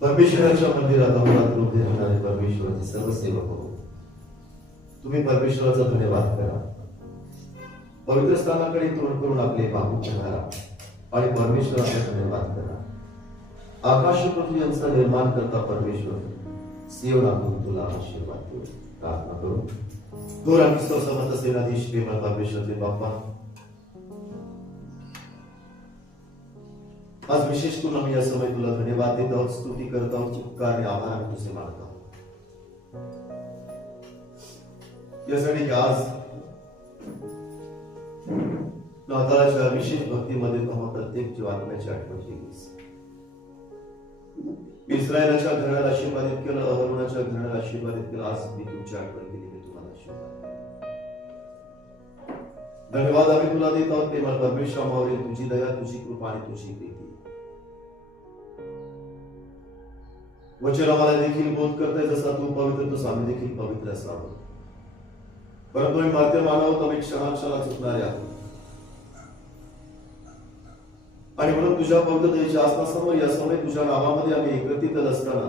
परमेश्वराच्या मंदिरात अहोरात्र उभे राहणारे परमेश्वराचे सर्व सेवक हो, तुम्ही परमेश्वराचा धन्यवाद करा. पवित्र स्थानाकडे तोंड करून आपले पाहू करणारा आणि परमेश्वराचा धन्यवाद करा. आकाश पृथ्वी यांचा निर्माण करता परमेश्वर सियोनातून तुला आशीर्वाद देऊ. प्रार्थना करू. थोर आणि समर्थ सेनाधीश प्रेमळ परमेश्वरचे बाप्पा, आज विशेष करून आम्ही या समय तुला धन्यवाद देत आहोत, स्तुती करत आहोत, उपकार आणि आभार आम्ही तुझे मानत आहोत. यासाठी की आज नाताळाच्या विशेष भक्तीमध्ये तुम्हा प्रत्येक जीवात्म्याची आठवण केलीस. इस्रायलाच्या घराला आशीर्वादित केलं, अहरोनाच्या घराला आशीर्वादित केलं. आज मी तुमची आठवण केली, मी तुम्हाला आशीर्वाद धन्यवाद आम्ही तुला देत आहोत. प्रेमळ परमेश्वर, आम्हावरील तुझी दया, तुझी कृपा आणि तुझी प्रीती वचन आम्हाला देखील बोध करताय. जसा तू पवित्र तसं आम्ही देखील पवित्र असावं. परंतु आम्ही माध्यम आहोत, आम्ही क्षणाक्षणा चुकणारे आहोत आणि म्हणून तुझ्या पवित्रतेच्या आसनासमोर या समय तुझ्या नावामध्ये आम्ही एकत्रित असताना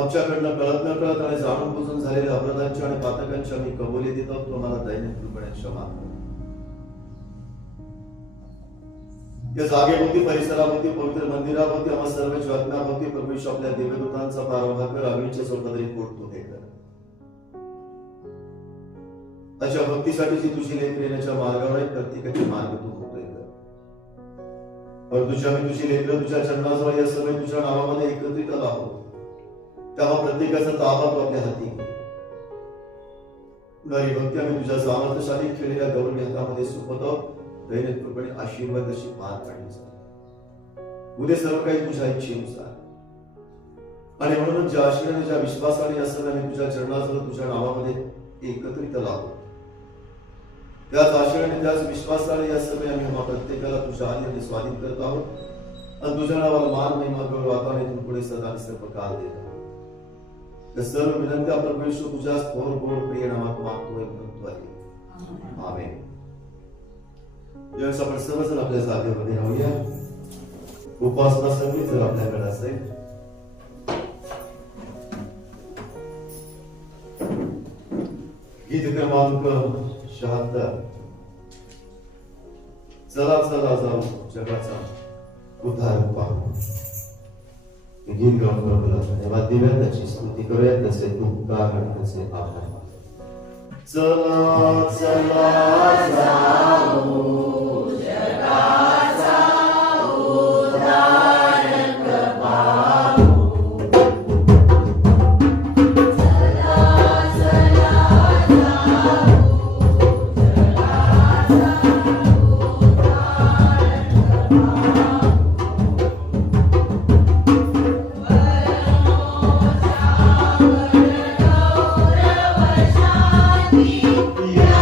आमच्याकडनं कळत न कळत आणि जाणून बुजून झालेल्या अपराधांच्या आणि पातकांच्या आम्ही कबुली देत आहोत. तुम्हाला दैनंदिन क्षमा करा. या जागेभोवती, परिसराभोवती, पवित्र मंदिराभोवती, आम्हा सर्व जीवात्म्याभोवती परमेश्वर आपल्या दिव्यदूतांचा प्रारंभ कर. अग्नीच्या चौकातरी पोट तू हे कर. अशा भक्तीसाठी जी तुझी लेकरं येण्याच्या मार्गावर आहे, प्रत्येकाचे मार्ग तू मोकळे कर. परंतु आम्ही तुझी लेकरं तुझ्या चरणाजवळ या समय तुझ्या नावामध्ये एकत्रित आलो आहोत, तेव्हा प्रत्येकाचा ताबा तू आपल्या हाती घे. नरी भक्ती आम्ही तुझ्या सामर्थ्यशाली खेळलेल्या गौरवी हातामध्ये सोपतो. दैनंदिनपणे आशीर्वाद अशी पार काढली जाते. उद्या सर्व काही तुझ्या इच्छेनुसार आणि म्हणून ज्या आशेने, ज्या विश्वासाने या समय आम्ही तुझ्या चरणाजवळ तुझ्या नावामध्ये एकत्रित आलो आहोत, त्याच आशेने, त्याच विश्वासाने या समय आम्ही प्रत्येकाला तुझ्या आधी स्वाधीन करत आहोत आणि तुझ्या नावाला मान, महिमा, गौरव आता इथून पुढे सदा आणि सर्व काळ देत आहोत. या सर्व विनंत्या परमेश्वर तुझ्या थोर गोड प्रिय नामात मागतोय, म्हणतो आहे. आमेन. यावेळेस आपण सर्वजण आपल्या जागेमध्ये राहूया. उपासना संगीत जर आपल्याकडे असेल गीत क्रमांक 76, चला चला जाऊ जगाचा उद्धार पाहू. गीत गाऊन प्रभूला धन्यवाद देऊया, त्याची स्तुती करूया, त्याचे उपकार आणि त्याचे आभार. चला चला जाऊ Yeah.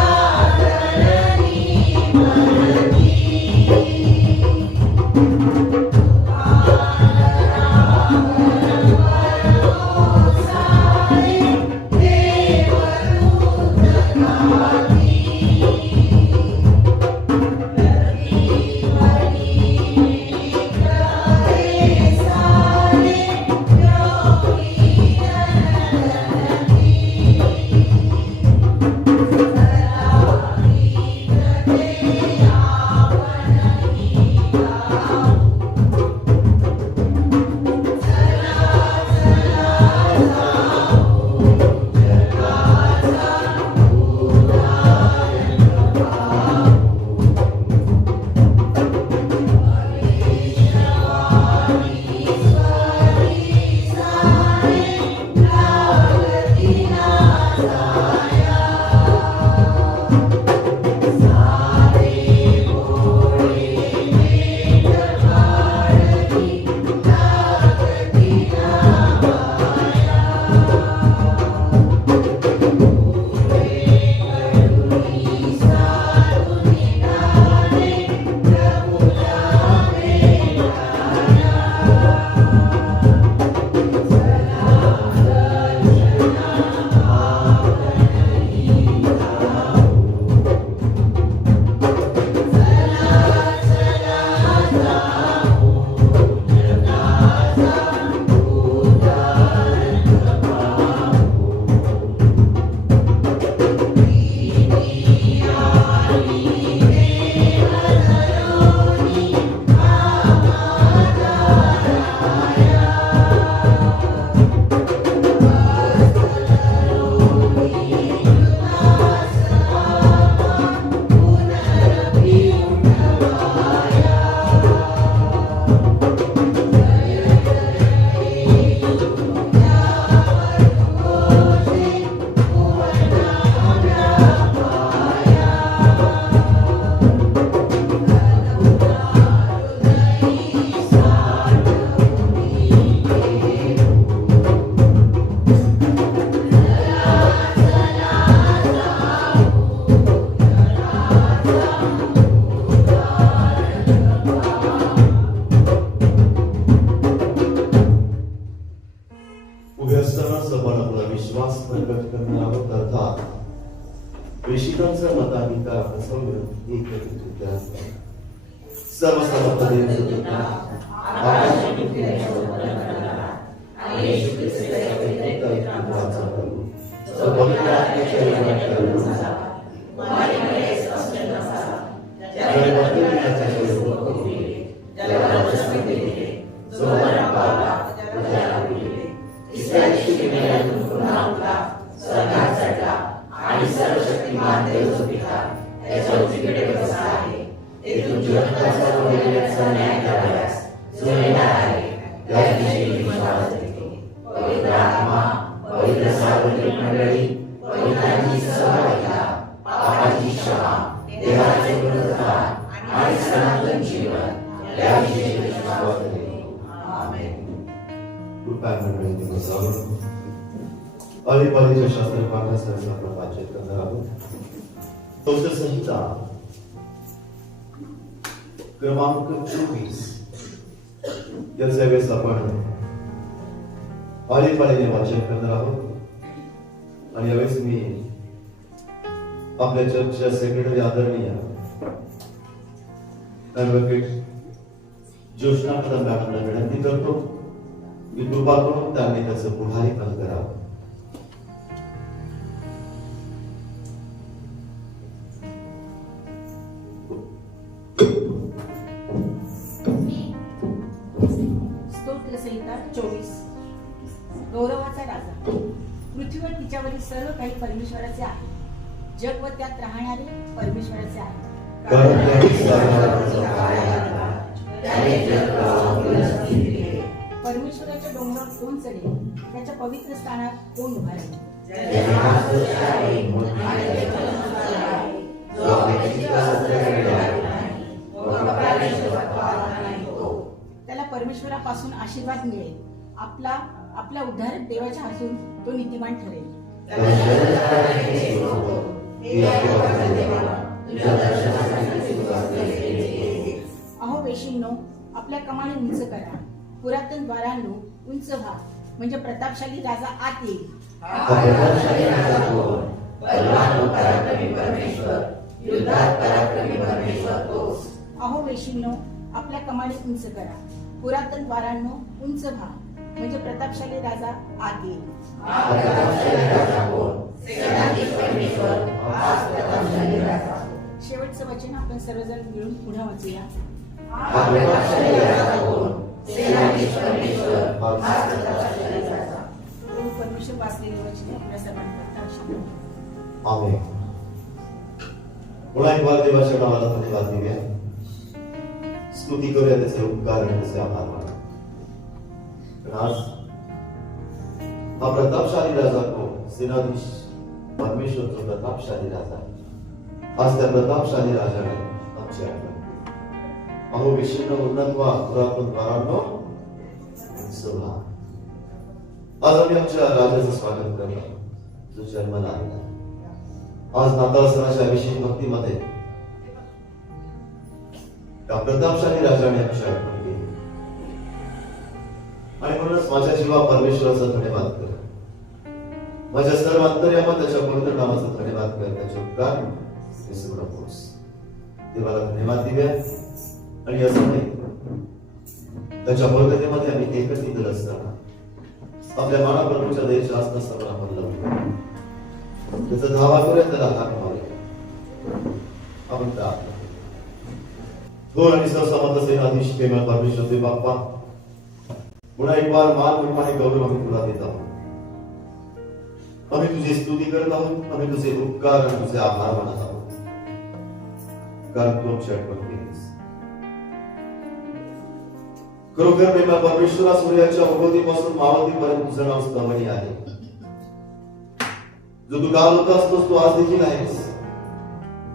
प्रेषितांचा मताधिकार आपण सर्व एकत्रितरित्या सर्व समपदे पिता आकाश आणि पृथ्वीचे उत्पन्नकर्ता आणि येशू ख्रिस्ताच्या पवित्र आत्म्याचा प्रभू जो पवित्र आत्म्याच्या योगाने करून झाला मारियाने स्पष्ट नसावा ज्याने पवित्राच्या योगाने केले ज्याला वचन दिले जो मरण पावला ज्याला दिले तिसऱ्या दिवशी किनाऱ्यातून पुन्हा उठला स्वर्गात चढला आणि सर्वशक्तिमान देव पिता त्याच्या उजवीकडे बसला आहे तेथून जिवंतांचा व मृतांचा न्याय करावयास जो येणार आहे त्याविषयी मी विश्वास करतो. पवित्र आत्मा पवित्र सार्वत्रिक मंडळी पवित्रांची सहभागिता पापाची क्षमा देवाचे पुनरुत्थान आणि सनातन जीवन याविषयी विश्वास करतो. आमेन. कृपया मंडळींनी बसावं. अलीकडील शास्त्र पाठासाठी आपण वाचन करणार आहोत. स्तोत्र संहिता क्रमांक 24 या वेळेस आपण अलीकडीने वाचन करणार आहोत आणि यावेळेस मी आपल्या चर्चच्या सेक्रेटरी आदरणीय ॲडव्होकेट जोशना कदम मॅडमला विनंती करतो की कृपा करून त्यांनी त्याचं पुढारीपण करावं. स्तोत्र संहिता 24. गौरवाचा राजा. पृथ्वीवर तिच्यावरील सर्व काही परमेश्वराचे आहे. जग व त्यात राहणारे परमेश्वराचे आहे. परमेश्वराच्या डोंगरावर कोण चढेल? त्याच्या पवित्र स्थानात कोण उभा राहील? त्याला परमेश्वरापासून आशीर्वाद मिळेल. आपल्या उद्धारक देवाच्या हातून तो नीतिमान ठरेल. अहो वेशींनो, आपल्या कमानी उंच करा. पुरातन द्वारांनो उंच व्हा, म्हणजे प्रतापशाली राजा आत येईल. अहो वेशींनो, आपल्या कमानी उंच करा. पुरातन द्वारांनो उंच व्हा, म्हणजे प्रतापशाली राजा आत येईल. शेवटचं वचन आपण सर्वजण मिळून पुन्हा वाचूया. परमेश्वर वाचलेले वचन आपल्या सर्वांना आमेन. पुन्हा एक बार देवाच्या नावाला धन्यवाद देऊया. स्तुती करूया त्याचे उपकार आणि त्याचे आभार मानूया. आज हा प्रतापशाली राजा कोण? सेनाधीश परमेश्वर जो प्रतापशाली राजा. आज त्या प्रतापशाली राजाने आमची आठवण. अहो विष्णू उन्नत व्हा, पुरातन द्वारांनो उंच व्हा. आज आम्ही आमच्या राजाचं स्वागत करतो जो जन्माला आलेला. आज नाताळ सणाच्या विशेष भक्तीमध्ये त्या प्रतापशाली राजाने आमची आठवण केली आणि म्हणूनच माझ्या जीवा परमेश्वराचा धन्यवाद कर. माझ्या सर्व अंतर्यामा त्याच्या पवित्र नामाचा धन्यवाद कर. त्याचे उपकार विसरू नकोस. देवाला धन्यवाद देऊया. आणि असं नाही, त्याच्या पवित्रतेमध्ये आम्ही एकत्रित असताना आपल्या मानप्रभूच्या देशाच्या आसपास आपण लावू. त्याचा धावा करूया, त्याला हाक मारूया. आपण प्रार्थना थोर आणि सहसमत सेनाधीश प्रेमळ परमेश्वर देव बाप्पा, पुन्हा एक बार मान महिमा आणि गौरव आम्ही तुला देत आहोत. आम्ही तुझी स्तुती करत आहोत. आम्ही तुझे उपकार आणि तुझे आभार मानत आहोत, कारण तू आमची आठवण केलीस. खरोखर प्रेमळ परमेश्वरा, सूर्याच्या उगवतीपासून मावळतीपर्यंत तुझं नाव स्तवनीय आहे. जो तू काल होतास तोच तू आज देखील आहेस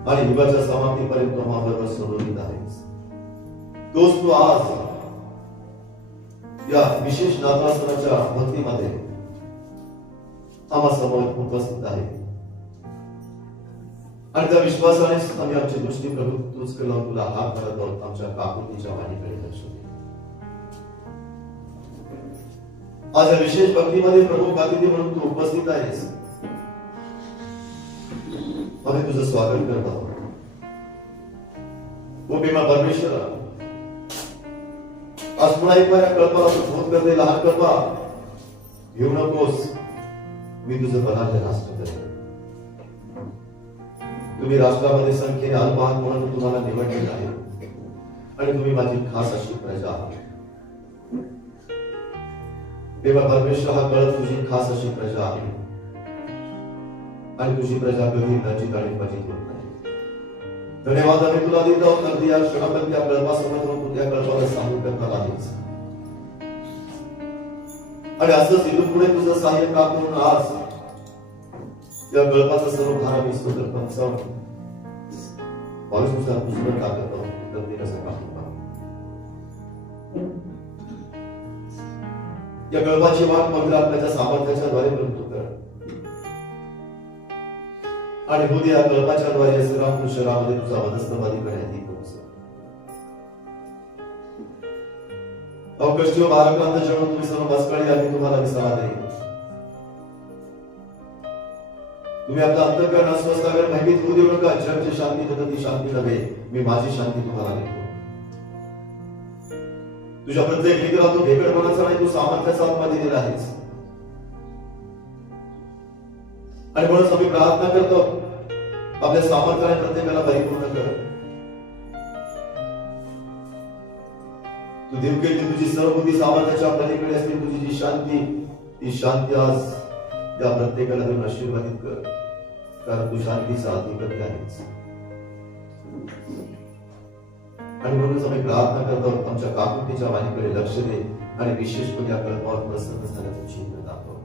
आणि युगाच्या समाप्तीपर्यंत तू आम्हाबरोबर सोडून आहेस. तोच तू आज या विशेष नाताळसणाच्या भक्तीमध्ये आम्हा समोर उपस्थित आहे. आणि त्या विश्वासानेच आम्ही आमची दृष्टी प्रभू तुझ लावून तुला हात करत आहोत. आमच्या काकुतीच्या वाणीकडे लक्ष दे. आज या विशेष भक्तीमध्ये प्रभू अतिथी म्हणून तू उपस्थित आहेस. आम्ही तुझं स्वागत करत आहोत. ओ प्रेमळ परमेश्वर, आज पुन्हा एक या कल्पाला तू बोध करते. लहान कल्पा घेऊ नकोस, मी तुझं बनाले राष्ट्र करेन. तुम्ही राष्ट्रामध्ये संख्येने अल्प आहात म्हणून तुम्हाला निवडलेलं आहे आणि तुम्ही माझी खास अशी प्रजा आहात. देवा परमेश्वर, हा कळत तुझी खास अशी प्रजा आहे आणि तुझी प्रजा कधी लज्जित आणि पतित होत नाही. धन्यवाद आम्ही तुला देत आहोत. अगदी या क्षणापर्यंत त्या कल्पासमोर तू त्या कल्पाला सांगू करणार आहेस आणि असंच इथून पुढे तुझं सहाय्य का करून आज या कल्पाचा सर्व भार आम्ही स्तोत्र 55 नुसार पुस्तक टाकत आहोत. तर ते कसं काम या कल्पाची वाट पवित्र आत्म्याच्या सामर्थ्याच्या द्वारे करतो कर आणि बुद्धी या कल्पाच्या द्वारे सर्व शहरामध्ये तुझा वनस्पती करण्यात येईल. अवकष्टी व भारक्रांत जणू तुम्ही सर्व बसकाळी आम्ही तुम्हाला विसावा देईल. तुम्ही आपला अंतःकरण अस्वस्थ कर, भयभीत होऊ देऊ नका. जगची शांती देतो ती शांती नव्हे, मी माझी शांती तुम्हाला देतो. तुझ्या प्रत्येक लेकराला तू ढेकळपणाचा नाही, तू सामर्थ्याचा आत्मा दिलेला आहेस आणि म्हणून आम्ही प्रार्थना करतो आपल्या सामर्थ्याने प्रत्येकाला परिपूर्ण कर. तू देव केली तुझी सर्व बुद्धी सामर्थ्याच्या पलीकडे असतील. तुझी जी शांती, ती शांती आज या प्रत्येकाला देऊन आशीर्वादित कर, कारण तू शांतीचा अधिपती आहेस. आणि म्हणूनच आम्ही प्रार्थना करतो आमच्या काकुतीच्या वाणीकडे लक्ष दे आणि विशेषपणे या कल्पावर प्रसन्न झाल्याचं चिन्ह दाखव.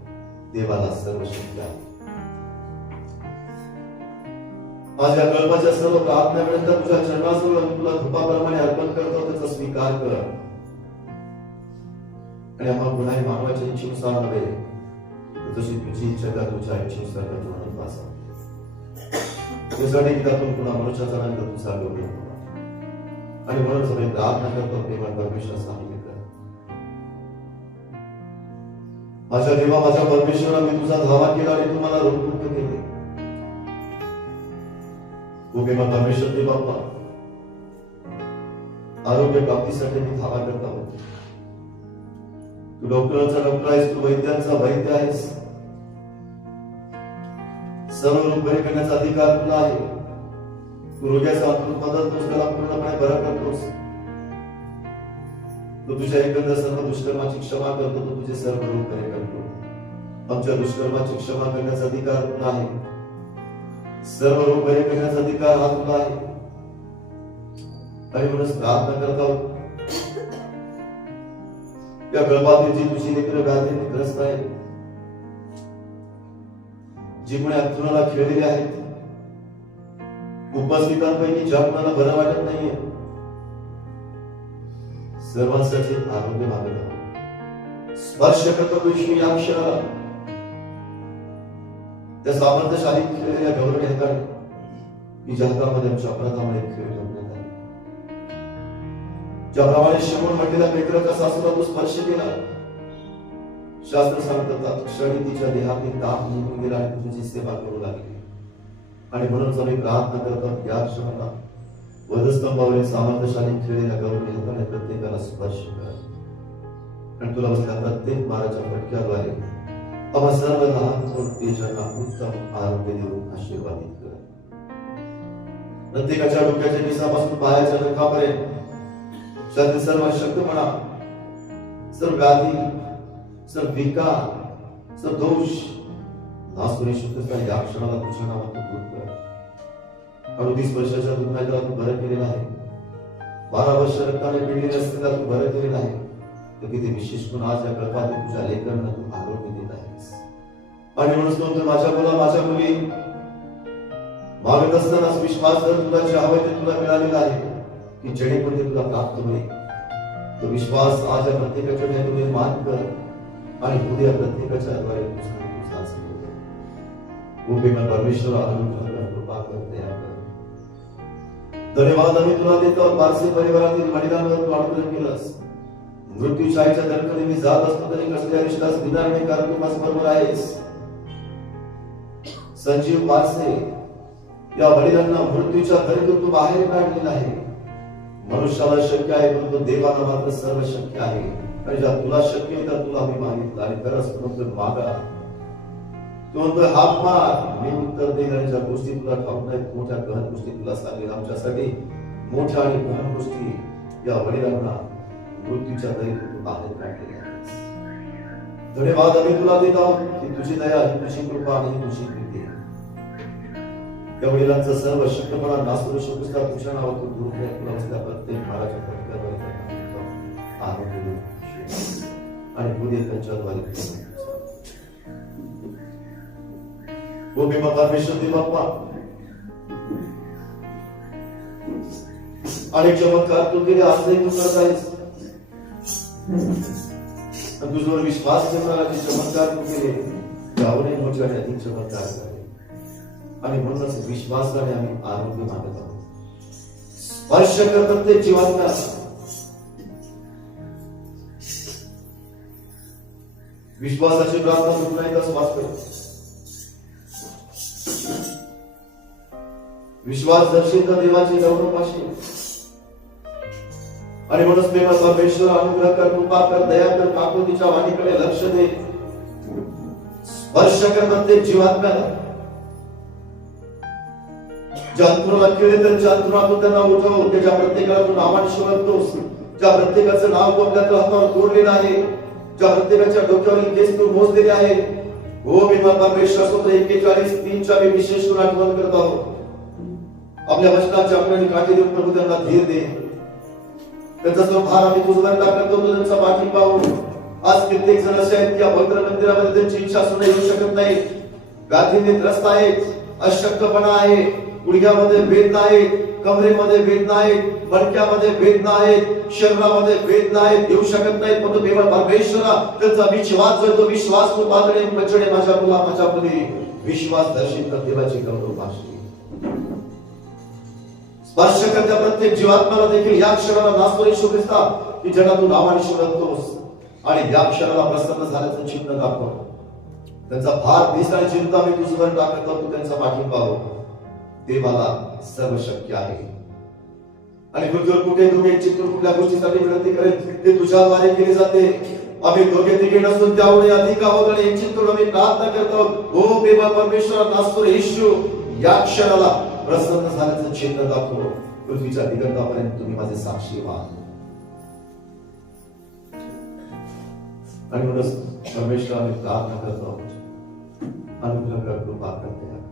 देवाला सर्व शक्य आहे. आज या कल्पाच्या सर्व प्रार्थना वेळेला तुझ्या चरणाजवळ तुला धुपाप्रमाणे अर्पण करतो, त्याचा स्वीकार कर आणि आम्हा पुन्हा मानवाच्या इच्छेनुसार नव्हे, जशी तुझी इच्छा का तुझ्या इच्छेनुसार करतो म्हणून वाचा. त्यासाठी त्यातून पुन्हा मनुष्याचा नंतर तुझा लोक येतो आणि म्हणून सगळे प्रार्थना करतो प्रेमळ परमेश्वर सहाय्य कर. माझ्या देवा, माझ्या परमेश्वरा, मी तुझा धावा केला आणि तुम्हाला रोगमुक्त केले. तू प्रेमळ परमेश्वर दे बाप्पा, आरोग्य प्राप्तीसाठी मी धावा करत आहोत. तू डॉक्टरांचा डॉक्टर आहेस, तू वैद्यांचा वैद्य आहेस. सर्व रोग बरे करण्याचा अधिकार तुला आहे. तू रोग्याचा अंतरूप बदलतोस, त्याला पूर्णपणे बरं करतोस. तू तुझ्या एकंदर सर्व दुष्कर्माची क्षमा करतो, तू तुझे सर्व रोग बरे करतो. आमच्या दुष्कर्माची क्षमा करण्याचा अधिकार तुला आहे. सर्व रोग बरे करण्याचा अधिकार हा तुला आहे आणि म्हणून प्रार्थना करतो या गर्भातील जी तुझी लेकरं व्याधीने ग्रस्त आहेत, जी कोणी अंथरुणाला खिळलेली आहेत, उपस्थितांपैकी ज्या कोणाला बरं वाटत नाहीये, सर्वांसाठी आरोग्य मागत आहोत. स्पर्श करतो विष्णू या क्षणाला त्या सामर्थ्यशाली खेळलेल्या गौरवी हाताने की ज्या हातामध्ये आमच्या अपराधामुळे खेळ जमण्यात आले. ज्याप्रमाणे शमून म्हटलेल्या पेत्राच्या सासूला तू स्पर्श केला, शास्त्र सांगतात क्षणी तिच्या देहातील ताप निघून गेला आणि तुझी सेवा करू लागली. आणि म्हणूनच आम्ही प्रार्थना करतात या क्षणाला वधस्तंभावरील सामर्थ्यशाली खेळलेल्या गौरवी हाताने प्रत्येकाला स्पर्श कर आणि तुला बसल्या प्रत्येक माराच्या फटक्याद्वारे आम्हा सर्व लहान थोर पेशांना उत्तम आरोग्य देऊन आशीर्वादित कर. प्रत्येकाच्या डोक्याच्या केसापासून पायाच्या नखापर्यंत शरीर सर्व शक्तपणा, सर्व व्याधी, सर्व विकार, सर्व दोष नासुरी शुद्धता या क्षणाला तुझ्या नावातून दूर कर. 38 वर्षाच्या दुःखाला तू बरं केलेला आहे. 12 वर्ष रक्ताने पिळलेल्या स्त्रीला तू बरं केलेला आहे. तर किती विशेष गुण आज या कल्पातील तुझ्या लेकरांना तू आरोग्य देत आहेस. आणि म्हणून तू माझ्या मुला माझ्या मुली मागत असतानाच विश्वास कर तुला जे हवं ते तुला मिळालेलं आहे की जेणेकरून ते तुला प्राप्त होईल. तो विश्वास आज या प्रत्येकाच्या ठिकाणी मान कर आणि उद्या प्रत्येकाच्या द्वारे तुझा सांग. परमेश्वर कृपा कर, दया कर. धन्यवाद आम्ही तुला देतो. पारसी परिवारातील महिलांवर तू अनुग्रह केलास. मृत्यूच्या आईच्या दरकडे मी जात असतो तरी कसल्या विश्वास दिला नाही, कारण तू माझ्या बरोबर आहेस. संजीव पारसे या वडिलांना मृत्यूच्या दरीतून तू बाहेर काढलेला आहे. मनुष्याला शक्य आहे परंतु देवाला मात्र सर्व शक्य आहे. आणि ज्या तुला शक्य आहे त्या तुला आम्ही मागितलं आणि खरंच म्हणतो मागा. तू म्हणतोय हात मार मी उत्तर देईल. आणि ज्या गोष्टी तुला ठाऊक नाहीत मोठ्या गहन गोष्टी तुला सांगेल. आमच्यासाठी मोठ्या आणि गहन गोष्टी या वडिलांना मृत्यूच्या दरीतून तू बाहेर काढलेल्या आहेस. धन्यवाद आम्ही तुला देत आहोत की तुझी दया ही तुझी कृपा आणि तुझी प्रीती आहे. त्या वडिलांचा सर्व शक्यपणा नासरू शकता तुझ्या नावातून दूर कर. तुला त्या प्रत्येक महाराजा पटक्याद्वारे आनंद देऊ आणि पुढे त्यांच्याद्वारे वो भी परमेश्वर दे बाप्पा अनेक चमत्कार तू केले आजही तू करत आहेस. तुझ्यावर विश्वास ठेवणारा जे चमत्कार तू केले त्यावरही मोठ्या आणि अधिक चमत्कार करे. आणि म्हणूनच विश्वासाने आम्ही आरोग्य मागत आहोत. स्पर्श कर प्रत्येक जीवांना. विश्वासाची प्रार्थना तू नाही तर वाचतो. विश्वास दर्शित देवाची गौरव पाशी आणि म्हणूनच प्रेम परमेश्वर अनुग्रह कर कृपा कर दया कर काकुतीच्या वाणीकडे लक्ष दे. स्पर्श कर प्रत्येक जीवात्म्याला. ज्या अंतराला केले त्यांच्या अंतरातून त्यांना उठव. ज्या प्रत्येकाला तू नावाने शोधतोस. ज्या प्रत्येकाचं नाव तू आपल्या हातावर कोरलेलं आहे. ज्या प्रत्येकाच्या डोक्यावरील केस तू मोजलेले आहे. हो मी परमेश्वर स्वतः 41:3 मी विशेष करून आठवण करत आहोत. आपल्या वचनाच्या आपल्याला काठी देऊन प्रभू त्यांना धीर दे. त्यांचा जो भार आम्ही तुझ्यावर टाकतो तो त्यांचा पाठिंबा हो. आज कित्येक जण असे आहेत की या पवित्र मंदिरामध्ये त्यांची इच्छा सुद्धा येऊ शकत नाही. व्याधीने त्रस्त आहेत. अशक्तपणा आहे. गुडघ्यामध्ये वेदना आहेत. कमरेमध्ये वेदना आहेत. मणक्यामध्ये वेदना आहेत. शरीरामध्ये वेदना आहेत. येऊ शकत नाहीत. परंतु केवळ परमेश्वरा त्यांचा विश्वास जो तो विश्वास तू पातळे प्रचंड माझ्या मुला माझ्या मुली विश्वास दर्शित कर देवाची गौरव भाषी. स्पर्श करत्या प्रत्येक जीवात्म्याला देखील या क्षणाला नासतो येशू ख्रिस्ता की ज्यांना तू नावाने शोधतोस आणि या क्षणाला प्रसन्न झाल्याचं चिन्ह दाखव. त्यांचा भार दिस आणि चिंता मी तुझ्यावर टाकत तू त्यांचा पाठिंबा हो. देवाला सर्व शक्य आहे. आणि पृथ्वीवर कुठे दोघे चित्र कुठल्या गोष्टीसाठी विनंती करेल ते तुझ्याद्वारे केली जाते. आम्ही दोघे तिघे नसून त्यामुळे अधिक आहोत आणि एक चित्र आम्ही प्रार्थना करतो. हो देवा परमेश्वर नासतो येशू या क्षणाला प्रसन्न झाल्याचं चिन्ह दाखव. पृथ्वीच्या दिगंतापर्यंत तुम्ही माझे साक्षी व्हा. आणि म्हणून परमेश्वर आम्ही प्रार्थना करतो. अनुग्रह कर कृपा कर दया कर.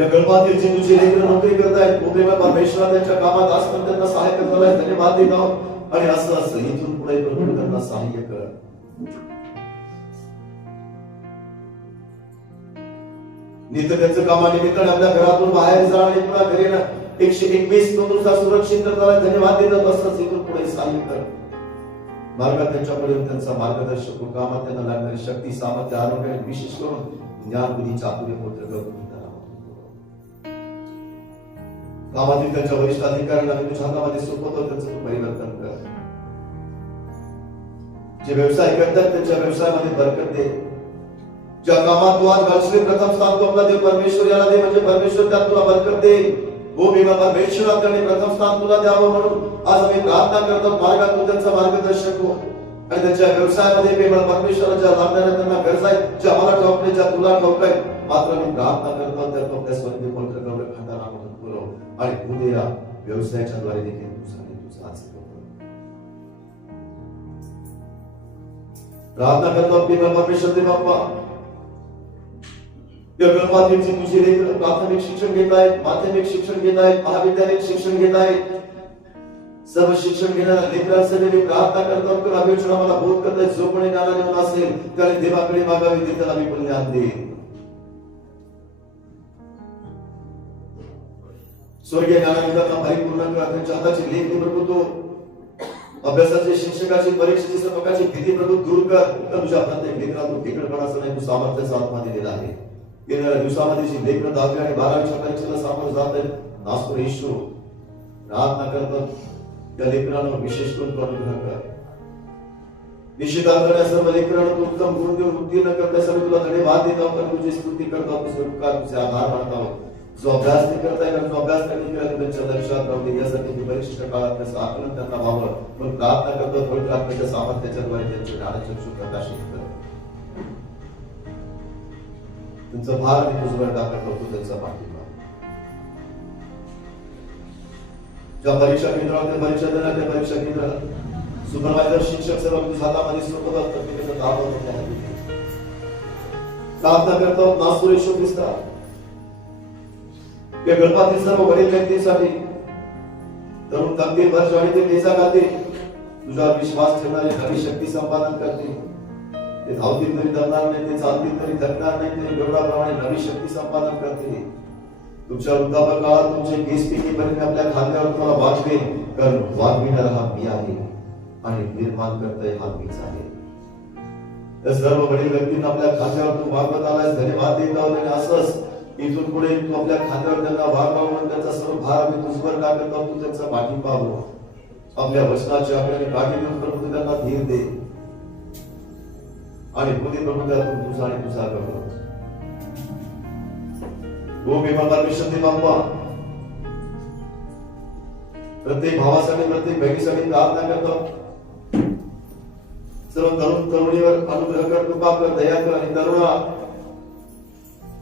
या गर्भातील जे तुझे लेकरं नोकरी करतायत उभेवा परमेश्वर त्यांच्या कामात आज पण त्यांना सहाय्य करताय. धन्यवाद देत आहोत. आणि असं इथून पुढे प्रभू त्यांना सहाय्य कर. नित्य त्यांचं कामानिमित्ताने आपल्या घरातून बाहेर जाणे पुन्हा घरी 121 नुसार सुरक्षित करताना धन्यवाद देत असताच इथून पुढे सहाय्य कर. मार्गात त्यांच्यापर्यंत त्यांचा मार्गदर्शक कामात त्यांना लागणारी शक्ती सामर्थ्य आरोग्य विशेष करून ज्ञान बुद्धी चातुर्य पुत्र करून कामातील त्यांच्या वरिष्ठ अधिकाऱ्यांना मी तुझ्या हातामध्ये सोपवतो. त्यांचं तू परिवर्तन कर. जे व्यवसाय करतात त्यांच्या व्यवसायामध्ये बरकत दे. ज्या कामात तू आज घालशील प्रथम स्थान तू आपला देव परमेश्वर याला दे. म्हणजे परमेश्वर त्यात तुला बरकत दे. हो मी परमेश्वर त्याने प्रथम स्थान तुला द्यावं म्हणून आज आम्ही प्रार्थना करतो. मार्गात तू त्यांचा मार्गदर्शक हो. आणि त्यांच्या व्यवसायामध्ये मी परमेश्वराच्या लागणाऱ्या त्यांना गरज आहेत ज्या मला ठाऊक नाही ज्या तुला ठाऊक आहेत. मात्र मी प्रार्थना करतो त्या आपल्या स्वर्गीय पवित्र गौरव खात्याला पुरव. आणि उद्या व्यवसायाच्या द्वारे देखील तुझा आज प्रार्थना करतो की परमेश्वर दे बाप्पा. तुझे लेकर प्राथमिक शिक्षण घेत आहेत. माध्यमिक शिक्षण घेत आहेत. महाविद्यालयीन शिक्षण घेत आहेत. सर्व शिक्षण घेणाऱ्या लेकरांसाठी मी प्रार्थना करतो की अभिषेक मला बोध करताय. जो कोणी ज्ञानाने होत असेल त्याने देवाकडे मागावे ते त्याला मी पण ज्ञान देईन. स्वर्गीय ज्ञानाने त्यांना परिपूर्ण करा. त्यांच्या हाताची लेखणी प्रभू अभ्यासाचे शिक्षकाची परीक्षेची सर्वकाची भीती प्रभू दूर कर. तर तुझ्या प्रत्येक लेकराला तू ठिकणपणाचं नाही तू सामर्थ्याचा आत्मा दिलेला आहे. येणाऱ्या दिवसामध्ये जी लेकरं 10वी आणि 12वीच्या परीक्षेला सामोरं जात आहेत नासतो येशू प्रार्थना करतात त्या लेकरांवर विशेष करून अनुग्रह कर. निश्चित अर्थ सर्व लेकरांना तू उत्तम गुण देऊन उत्तीर्ण करण्यासाठी तुला धन्यवाद देत आहोत, तुझी स्तुती करतो, तुझे उपकार, तुझे आभार मानत आहोत. जो अभ्यास ते करताय कारण जो अभ्यास त्यांनी केला त्यांच्या लक्षात राहू दे, यासाठी मी परीक्षा काळात त्याचं आकलन त्यांना व्हावं. पण प्रार्थना करतो पवित्र आत्म्याच्या सामर्थ्याच्याद्वारे त्यांचे ज्ञानचक्षु प्रकाशित कर. तुमचं भार मी तुझ्यावर टाकत होतो, त्यांचा पाठिंबा. ज्या परीक्षा केंद्रावर परीक्षा देणार त्या परीक्षा केंद्रात सुपरवायझर शिक्षक सर्व तुझ्या हातामध्ये सोबत प्रत्येकाचं काम होतं त्या हाती. प्रार्थना करतो नासुर येशू ख्रिस्ता या गळपातील सर्व वडील व्यक्तींसाठी तरुण तंबीर वर्ष आणि ते पेसा खातील तुझ्यावर विश्वास ठेवणारे नवी शक्ती संपादन करतील. ते धावतील तरी दमणार नाही, ते चालतील तरी थकणार नाही, ते गरुडाप्रमाणे नवी शक्ती संपादन करतील. तुमच्या वृद्धापकाळात काळात तुमचे केस पिकेपर्यंत आपल्या खांद्यावर तुम्हाला वागवेल, कारण वागविणारा हा मी आहे आणि निर्माण करतोय हा मीच आहे. या सर्व वडील व्यक्तींना आपल्या खांद्यावर तू वागवत आलास, धन्यवाद देत आहोत. आणि असंच इथून पुढे तू आपल्या खांद्यावर त्यांना वागवून त्यांचा सर्व भार आम्ही तुझवर टाकत आहोत. तू त्यांचा पाठिंबा हो, आपल्या वचनाच्या आकडे पाठी देऊन प्रभू त्यांना धीर दे आणि बुद्धी प्रभू त्यातून तुझा आणि तुझा करू. हो बेमा परमेश्वर दे बाप्पा, प्रत्येक भावासाठी प्रत्येक बहिणीसाठी प्रार्थना करतो. सर्व तरुण तरुणीवर अनुग्रह कर, कृपा कर, दया कर. आणि तरुणा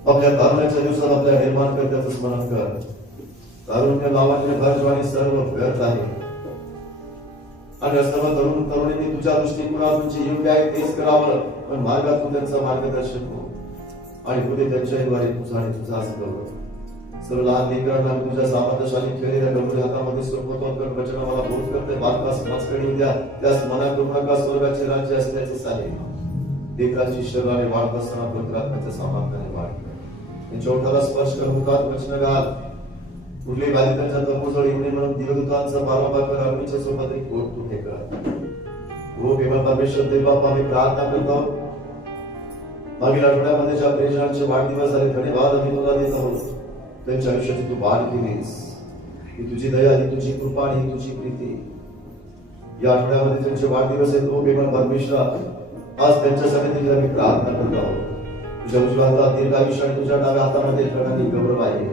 आपल्या तारुण्याच्या दिवसात आपल्या निर्माण करत्याचं स्मरण कर. तारुण्य नावाने भरजवानी सर्व व्यर्थ आहे आणि सर्व तरुण तरुणींनी तुझ्या दृष्टिकोनातून योग्य आहे तेच करावं. पण मार्गातून त्यांचं मार्गदर्शन हो आणि पुढे त्यांच्याद्वारे तुझा आणि तुझा असं करू. सर्व लहान लेकरांना तुझ्या सामर्थ्यशाली खेळलेल्या गंभीर हातामध्ये सोपवतो. वचन मला बोध करते, बालकास मस्करी द्या, त्यास मना करू नका. स्वर्गाचे राज्य असल्याचेच आहे. लेकराची शरीराने वाढत असताना पवित्रात्म्याच्या सामर्थ्याने वाढ कर. त्यांच्या ओठाला स्पर्श कर, मुखात वचन घाल. कुठली बाधी त्यांच्या तपोजवळ येऊ नये म्हणून दिवदूतांचा पारंबा कर. अग्नीच्या सोबत एक ओठ तू हे कर. हो केवळ परमेश्वर देव बाप्पा, मी प्रार्थना करतो मागील आठवड्यामध्ये ज्या प्रियजनांचे वाढदिवस झाले, धन्यवाद आम्ही तुला देत आहोत. त्यांच्या आयुष्याची तू वाढ केलीस. ही तुझी दया, ही तुझी कृपा आणि ही तुझी प्रीती. या आठवड्यामध्ये त्यांचे वाढदिवस आहेत. तो केवळ परमेश्वरा, आज त्यांच्यासाठी देखील आम्ही प्रार्थना करत आहोत. तुझ्या उजव्या हातात दीर्घ आयुष्य आणि तुझ्या डाव्या हातामध्ये प्रणाली गौरव आहे.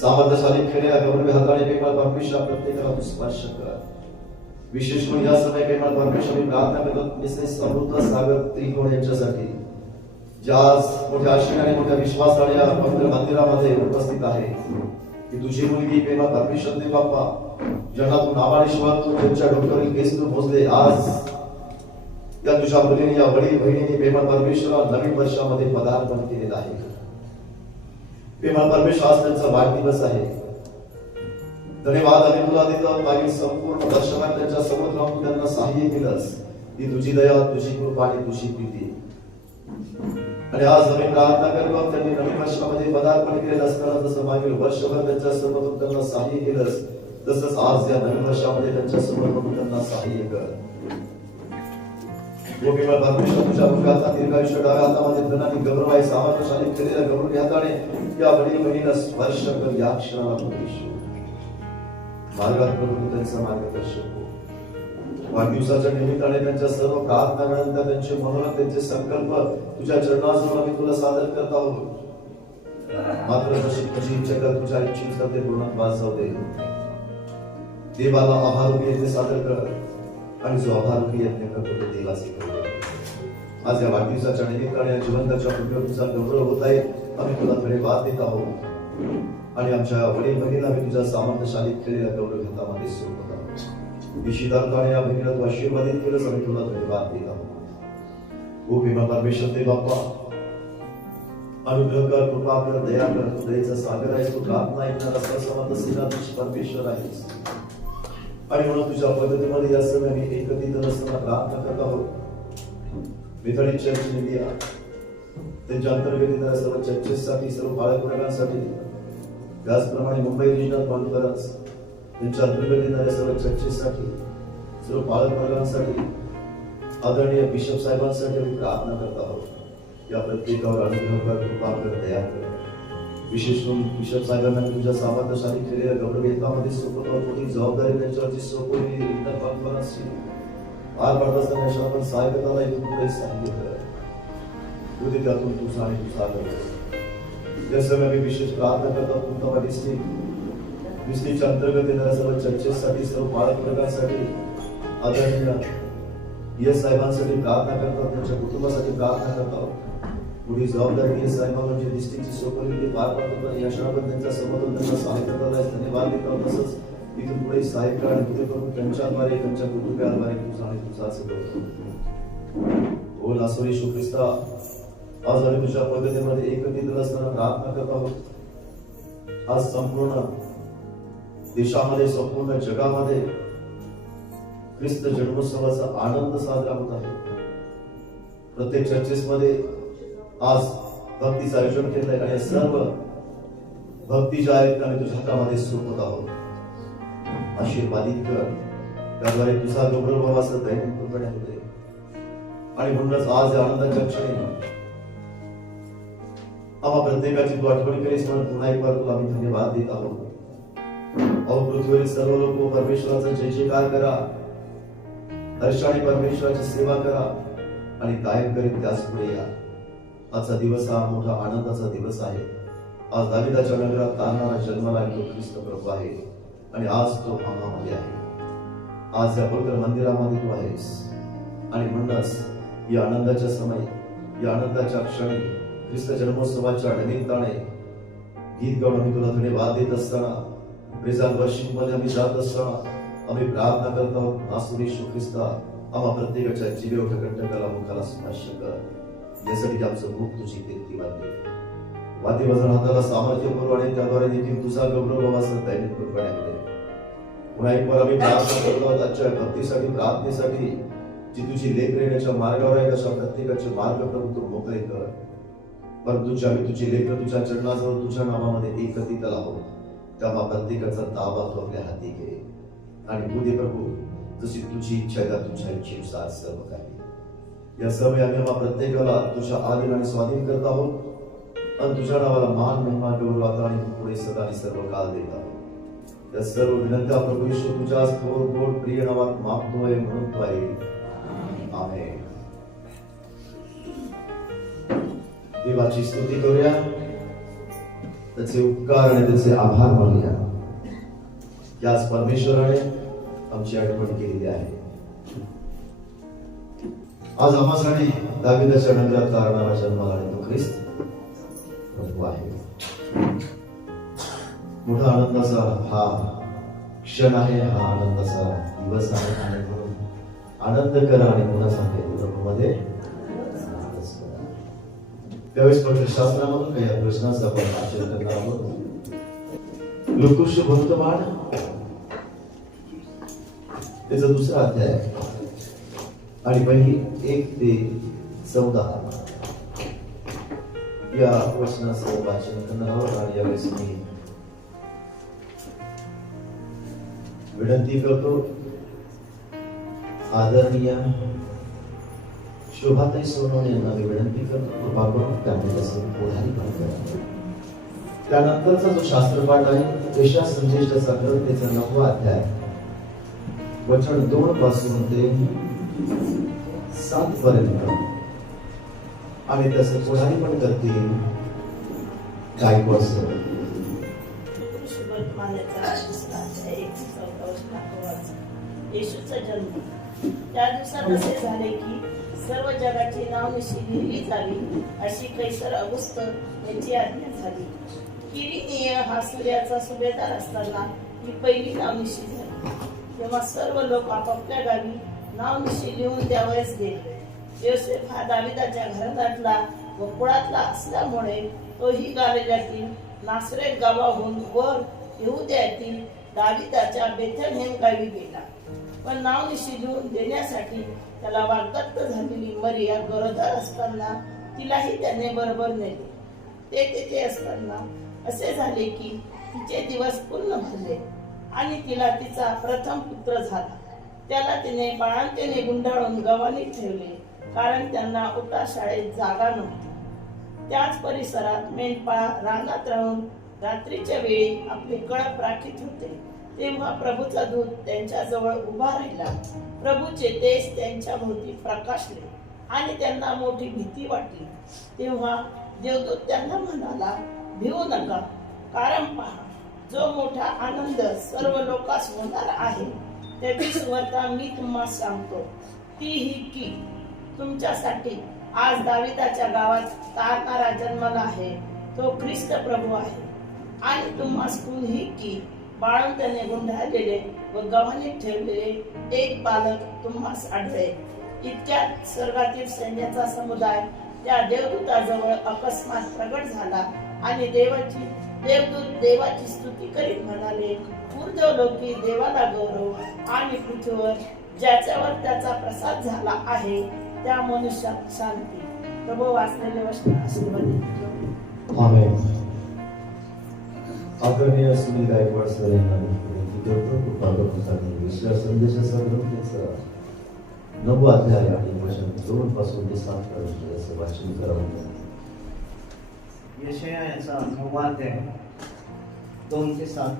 सामर्थ्यशाली खेळलेल्या गौरवी हाताने केवळ परमेश्वरा प्रत्येकाला तू स्पर्श कर. विशेष म्हणून या समय केवळ परमेश्वर मी प्रार्थना करतो समृद्ध सागर त्रिकोण यांच्यासाठी, ज्या आज मोठ्या आशेने मोठ्या विश्वासाने या पवित्र मंदिरामध्ये उपस्थित आहे. की तुझी मुलगी प्रेमा परमेश्वर दे बाप्पा, ज्यांना तू नावानिशिवाय तू त्यांच्या डोक्यावरील केस तू मोजले, आज या तुझ्या मुलीने या वडील बहिणीने प्रेमा परमेश्वरा नवीन वर्षामध्ये पदार्पण केलेलं आहे. प्रेमा परमेश्वर आज त्यांचा वाढदिवस आहे. धन्यवाद आम्ही तुला देतो. मागील संपूर्ण वर्षभर त्यांच्या समोर राहून त्यांना सहाय्य केलंस. ही तुझी दया, तुझी कृपा आणि तुझी प्रीती. आणि आज आम्ही प्रार्थना करतो त्यांनी नवीन वर्षामध्ये पदार्पण केलेलं असताना जसं मागील वर्षभर त्यांच्या समोर त्यांना सहाय्य केलंस, तसंच आज या नवीन वर्षामध्ये त्यांच्या समोर त्यांना सहाय्य कर. केवळ परमेश्वर तुझ्या उजव्या हातात दीर्घायुष्य, डाव्या हातामध्ये धनानी गौरव आहे. सामर्थ्यशाली केलेल्या गौरवी हाताने या वडील बहिणीला स्पर्श कर. या क्षणाला परमेश्वर मार्गात प्रभू त्यांचं मार्गदर्शन हो. वाढदिवसाच्या निमित्ताने त्यांच्या सर्व प्रार्थनानंतर त्यांचे मनोरथ, त्यांचे संकल्प तुझ्या चरणाजवळ आम्ही तुला सादर करत आहोत. मात्र जशी तुझी इच्छा कर, तुझ्या इच्छेनुसार ते पूर्णत्वास जाऊ दे. देवाला आभारूपी यज्ञ सादर कर आणि जो आभारूपी यज्ञ करतो ते देवाचे कर. आज या वाढदिवसाच्या निमित्ताने जिवंताच्या पुढे तुझा गौरव होत आहे. आम्ही तुला धन्यवाद देत आहोत आणि आमच्या वडील बहिणीला आम्ही तुझ्या सामर्थ्यशाली केलेल्या गौरव हातामध्ये सोडत आहोत. निश्चितार्थाने या बहिणीला तू आशीर्वादित केलंस, आम्ही तुला धन्यवाद देत आहोत. हो भीमा परमेश्वर दे बाप्पा, अनुग्रह कर, कृपा कर, दया कर. तू दयेचा सागर आहेस, तू प्रार्थना ऐकणारा सर्वसमर्थ सेनाधीश परमेश्वर आहेस. आणि म्हणून तुझ्या पद्धतीमध्ये या सर्व आम्ही एकत्रित असताना प्रार्थना करत आहोत. मेथडिस्ट चर्च इंडिया त्यांच्या अंतर्गत येणाऱ्या सर्व चर्चेससाठी, सर्व बाळकवर्गांसाठी, त्याचप्रमाणे मुंबई रिजनल कॉन्फरन्स त्यांच्या अंतर्गत येणाऱ्या सर्व चर्चेससाठी, सर्व बाळकवर्गांसाठी, आदरणीय बिशप साहेबांसाठी आम्ही प्रार्थना करत आहोत. या प्रत्येकावर अनुग्रह कर, कृपा कर, दया कर. विशेष करून बिशप साहेबांना तुझ्या सामर्थ्यशाली केलेल्या गौरव येतामध्ये सोपवत आहोत. मोठी जबाबदारी त्यांच्यावरची सोपवली रिजनल कॉन्फरन्सची. पार पाडत असताना अशा आपण सायकताला इथून पुढे सांगितलं उद्या त्यातून तुझा आणि तुझा कर या सगळ्या मी विशेष प्रार्थना करतो तुमचा डिस्ट्रिक्टच्या अंतर्गत येणाऱ्या सर्व चर्चेसाठी सर्व पालक वर्गासाठी आदरणीय यस साहेबांसाठी प्रार्थना करतात त्यांच्या कुटुंबासाठी प्रार्थना करतात पुढील जबाबदारी यस साहेबांची डिस्ट्रिक्टची सोपवलेली पार पाडतात या क्षणाबद्दल त्यांच्या समोर त्यांना सहाय्यता धन्यवाद देतो तसंच इथून पुढे साहित्य आणि तुझे प्रभू त्यांच्याद्वारे त्यांच्या कुटुंबाद्वारे तुझा आणि तुझा करतो ओ नासोरी येशू ख्रिस्ता आज आम्ही तुझ्या पद्धतीमध्ये एकत्रित असताना प्रार्थना करत आहोत आज संपूर्ण देशामध्ये संपूर्ण जगामध्ये ख्रिस्त जन्मोत्सवाचा आनंद साजरा होत आहे प्रत्येक चर्चेसमध्ये आज भक्तीचं आयोजन केलं आहे आणि सर्व भक्ती ज्या आहेत आम्ही तुझ्या हातामध्ये सोपत आहोत आशीर्वादित कर त्याद्वारे तुझा गौरव भावाचं दैनिक होते आणि म्हणूनच आज या आनंदाच्या क्षणी आम्हा प्रत्येकाची तू आठवण केलीस म्हणून पुन्हा एक बार तुला आम्ही धन्यवाद देत आहोत अहो पृथ्वीवरील सर्व लोक परमेश्वराचा जय जयकार करा हर्षाने परमेश्वराची सेवा करा आणि कायम करीत त्याच पुढे या आजचा दिवस हा मोठा आनंदाचा दिवस आहे आज दाविदाच्या नगरात तारणारा जन्माला तो ख्रिस्त प्रभू आहे आणि आज तो आम्हामध्ये आहे आज या पवित्र मंदिरामध्ये तू आहेस आणि म्हणूनच या आनंदाच्या समय या आनंदाच्या क्षणी ख्रिस्त जन्मोत्सवाच्या निमित्ताने गीत गाऊन आम्ही तुला धन्यवाद देत असताना प्रेज अँड वर्शिप मध्ये आम्ही जात असताना आम्ही प्रार्थना करत आहोत नासोरी येशू ख्रिस्ता आम्हा प्रत्येकाच्या जीवेव कंटकाला मुखाला स्पर्श कर यासाठी आमचं मुख तुझी कीर्ती वाद्य वाजन हाताला सामर्थ्य पुरवणे त्याद्वारे देखील तुझा गौरव भावाचं दैनिक पुरवण्याकडे पुन्हा एक बार आम्ही प्रार्थना करतो आहोत आजच्या भक्तीसाठी प्रार्थनेसाठी जी तुझी लेख रेण्याच्या मार्गावर आहे अशा प्रत्येकाचे मार्ग प्रभू तू मोकळे कर परंतु ज्यावेळी तुझी लेख तुझ्या चरणाजवळ तुझ्या नावामध्ये एकत्रित आहोत तेव्हा प्रत्येकाचा ताबा तू आपल्या हाती घे आणि उदे प्रभू जशी तुझी इच्छा आहे तुझ्या इच्छेनुसार सर्व काही या सर्व आम्ही आम्हा प्रत्येकाला तुझ्या आधीन स्वाधीन करत आहोत आणि तुझ्या नावाला मान महिमा गौरव आता आणि पुढे सदा आणि सर्व काल देत आहोत या सर्व विनंत्या प्रभू येशू तुझ्या थोर गोड प्रिय नावात मागतोय म्हणून तू आहे आमेन देवाची स्तुती करूया त्याचे उपकार आणि त्याचे आभार मानूया याच परमेश्वराने आमची आठवण केलेली आहे आज आम्हासाठी दाविदाच्या नगरात तारणारा जन्माला तो ख्रिस्त प्रभू आहे मोठा आनंदाचा हा क्षण आहे हा आनंदाचा दिवस आहे आणि म्हणून आनंद करा आणि पुन्हा सांगते प्रभूमध्ये त्यावेळेस पवित्र शास्त्रामधून काही प्रश्नांचा आपण आचरण करणार आहोत लुकुश वर्तमान त्याचा दुसरा अध्याय आणि पहिली 1 ते 14 या वचनाचं वाचन करणार आहोत आणि यावेळेस मी विनंती करतो आदरणीय शोभाताई सोनवणे यांना मी विनंती करतो कृपा करून त्यांनी त्याचे पुढारीपण करा त्यानंतरचा जो शास्त्रपाठ आहे यशा संदेशाचा ग्रंथ त्याचा 9वा अध्याय वचन 2 पासून ते 7 पर्यंत आणि त्याचे पुढारीपण करतील गायकवाड सर येशूचा जन्म त्या दिवसात असे झाले की सर्व जगाची नावनिशी लिहिली जावी अशी कैसर अगुस्त यांची आज्ञा झाली किरिनिय हा सूर्याचा सुभेदार असताना ही पहिली नावनिशी झाली तेव्हा सर्व लोक आपापल्या गावी नावनिशी लिहून द्यावयास गेले योसेफ हा दाविदाच्या घराण्यातला व कुळातला असल्यामुळे तोही गालिल्यातील नासरेत गावाहून वर यहूद्यातील दाविदाच्या बेथलेहेम गावी गेला पण नावनिशी लिहून देण्यासाठी त्याला वाग्दत्त झालेली मरिया गरोदर असताना तिलाही त्याने बरोबर नेले ते तेथे असताना असे झाले की तिचे दिवस पूर्ण झाले आणि तिला तिचा प्रथम पुत्र झाला त्याला तिने बाळंतीने गुंडाळून गव्हाणीत ठेवले कारण त्यांना उता शाळेत जागा नव्हती त्याच परिसरात मेंढपाळ रानात राहून रात्रीच्या वेळी आपले कळप राखीत होते तेव्हा प्रभूचा दूत त्यांच्याजवळ उभा राहिला. प्रभूचे तेज त्यांच्या भोवती प्रकाशले आणि त्यांना मोठी भीती वाटली. तेव्हा देवदूत त्यांना म्हणाला, भिवू नका, कारण पहा, जो मोठा आनंद सर्व लोकांस होणार आहे त्याची सुवार्ता मी तुम्हाला सांगतो. ती ही की तुमच्यासाठी आज दाविदाच्या गावात तारणारा जन्मला आहे, तो ख्रिस्त प्रभू आहे. आणि तुम्हास ही की बाळंताने गुंडाळलेले व गव्हाणीत ठेवलेले एक बालक तुम्हास आढळेल. इतक्यात स्वर्गातील सैन्याचा समुदाय त्या देवदूताजवळ अकस्मात प्रगट झाला आणि देवदूत देवाची स्तुती करीत म्हणाले, ऊर्ध्वलोकी देवाला गौरव आणि पृथ्वीवर ज्याच्यावर त्याचा प्रसाद झाला आहे त्या मनुष्यात शांती. प्रभू वाचलेले वचन आशीर्वादित. आमेन. आदरणीय सुनील गायकवाड सर यांना विनंती करतो की पालकांनी विश्वास संदेशाचा ग्रंथाचा 9 अध्याय आणि वचन 2 पासून ते 7 पर्यंत असं वाचन करावं. यशाया याचा 9 अध्याय 2 ते 7.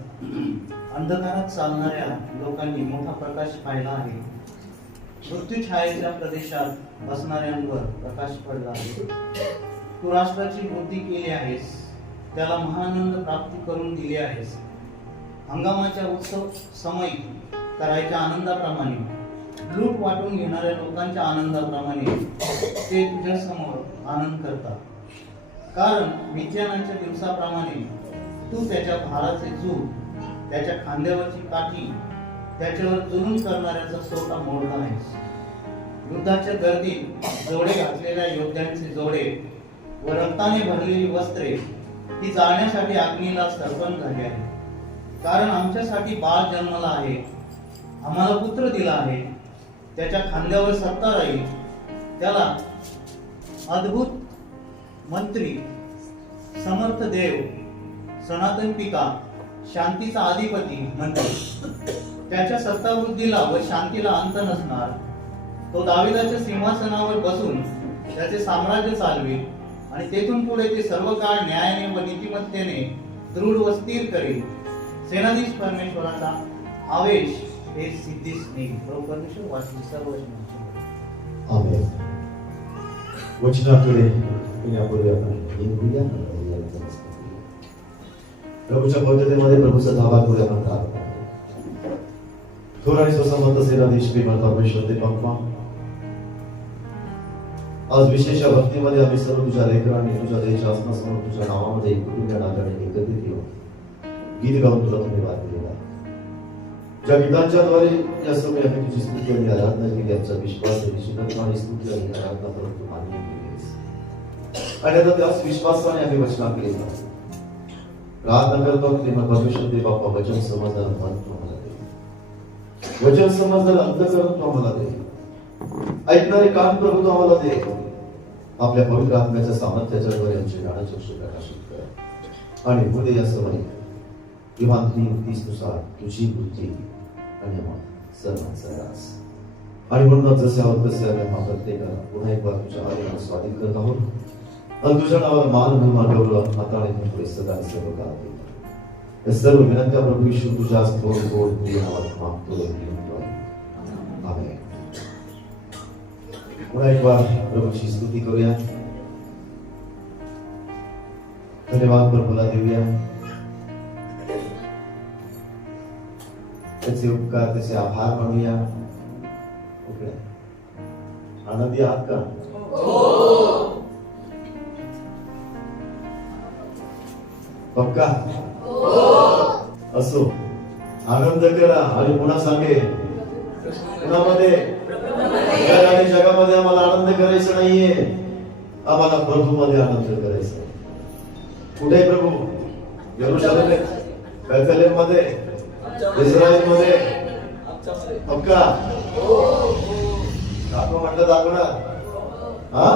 अंधकारात चालणाऱ्या लोकांनी मोठा प्रकाश पाहिला आहे. मृत्यू छायेच्या प्रदेशात बसणाऱ्यांवर प्रकाश पडला आहे. तू राष्ट्राची वृद्धी केली आहेस, त्याला महानंद प्राप्ती करून दिली आहेस. हंगामाच्या उत्सव समयी करायच्या आनंदाप्रमाणे, लूट वाटून घेणाऱ्या लोकांच्या आनंदाप्रमाणे ते तुझ्या समोर आनंद करतात. कारण मिद्यानाच्या दिवसाप्रमाणे तू त्याच्या भाराचे जूट, त्याच्या खांद्यावरची काठी, त्याच्यावर जुलूम करणाऱ्याचा सोटा मोडला आहेस. युद्धाच्या गर्दीत जोडे घातलेल्या योद्ध्यांचे जोडे व रक्ताने भरलेली वस्त्रे ती जाळण्यासाठी अग्नीला सर्पण झाली आहे. कारण आमच्यासाठी बाळ जन्मला आहे, आम्हाला पुत्र दिला आहे. त्याच्या खांद्यावर सत्ता राहील. त्याला अद्भुत मंत्री, समर्थ देव, सनातन पिता, शांतीचा अधिपती म्हणतात. त्याच्या सत्तावृद्धीला व शांतीला अंत नसणार. तो दाविदाच्या सिंहासनावर बसून त्याचे साम्राज्य चालवेल आणि तेथून पुढे ते सर्व काळ न्यायाने व नीतिमत्तेने दृढ व स्थिर करेल. सेनाधीश परमेश्वराचा आवेश हे सिद्धीस नेईल. प्रभू परमेश्वर वाचली सर्व वचनांची. आमेन. वचनाकडे यापूर्वी आपण येऊया. प्रभूच्या पद्धतीमध्ये प्रभूचा धावा करूया. आपण प्रार्थना थोर आणि स्वसंबंध सेनाधीश श्रीमान परमेश्वर ते बाप्पा, आज विशेष भक्तीमध्ये आम्ही सर्व तुझ्या लेकरांनी तुझ्या देश आसनासमोर तुझ्या नावामध्ये कुटुंबीय नात्याने एकत्रित येऊन गीत गाऊन तुला धन्यवाद दिलेला. ज्या गीतांच्याद्वारे या समय आम्ही तुझी स्तुती आणि आराधना केली, आमचा विश्वास आहे निश्चितच आणि स्तुती आणि आराधना करून तू मान्य केलीस आणि आता त्याच विश्वासाने आम्ही वचनाकडे येतो. प्रार्थना करतो की मग परमेश्वर दे बाप्पा, वचन समजणार मन तू आम्हाला दे, वचन समजणार अंतःकरण तू आम्हाला दे, ऐकणारे कान प्रभू तू आम्हाला दे. आपल्या पवित्र आत्म्याच्या सामर्थ्याच्याद्वारे आमचे ज्ञानचक्षु प्रकाशित कर आणि पुढे या समय किमान 3:30 नुसार तुझी बुद्धी आणि सर्वांचा रास आणि म्हणून जसे आहोत तसे आम्ही प्रत्येकाला पुन्हा एक बार तुझ्या आलेला स्वाधीन करत आहोत आणि तुझ्या नावावर मान महिमा गौरव हाताने पुढे सदा सर्व काळ देतो. या सर्व विनंत्या प्रभू येशू तुझ्या गोड प्रिय नावात मागतो. आमेन. पुन्हा एक बार प्रभूची स्तुती करूया. धन्यवाद प्रभूला देऊया. त्याचे उपकार, त्याचे आभार मानूया. आनंदी आहात का? पक्का? असो, आनंद करा आणि पुन्हा सांगे पुन्हामध्ये आणि जगामध्ये आम्हाला आनंद करायचा नाहीये, आम्हाला प्रभूमध्ये आनंद करायचा. कुठे प्रभू? यरूशलेम, बेथलेम मध्ये, इस्रायल मध्ये. पक्का? आपण म्हटलं दाखवणार. हा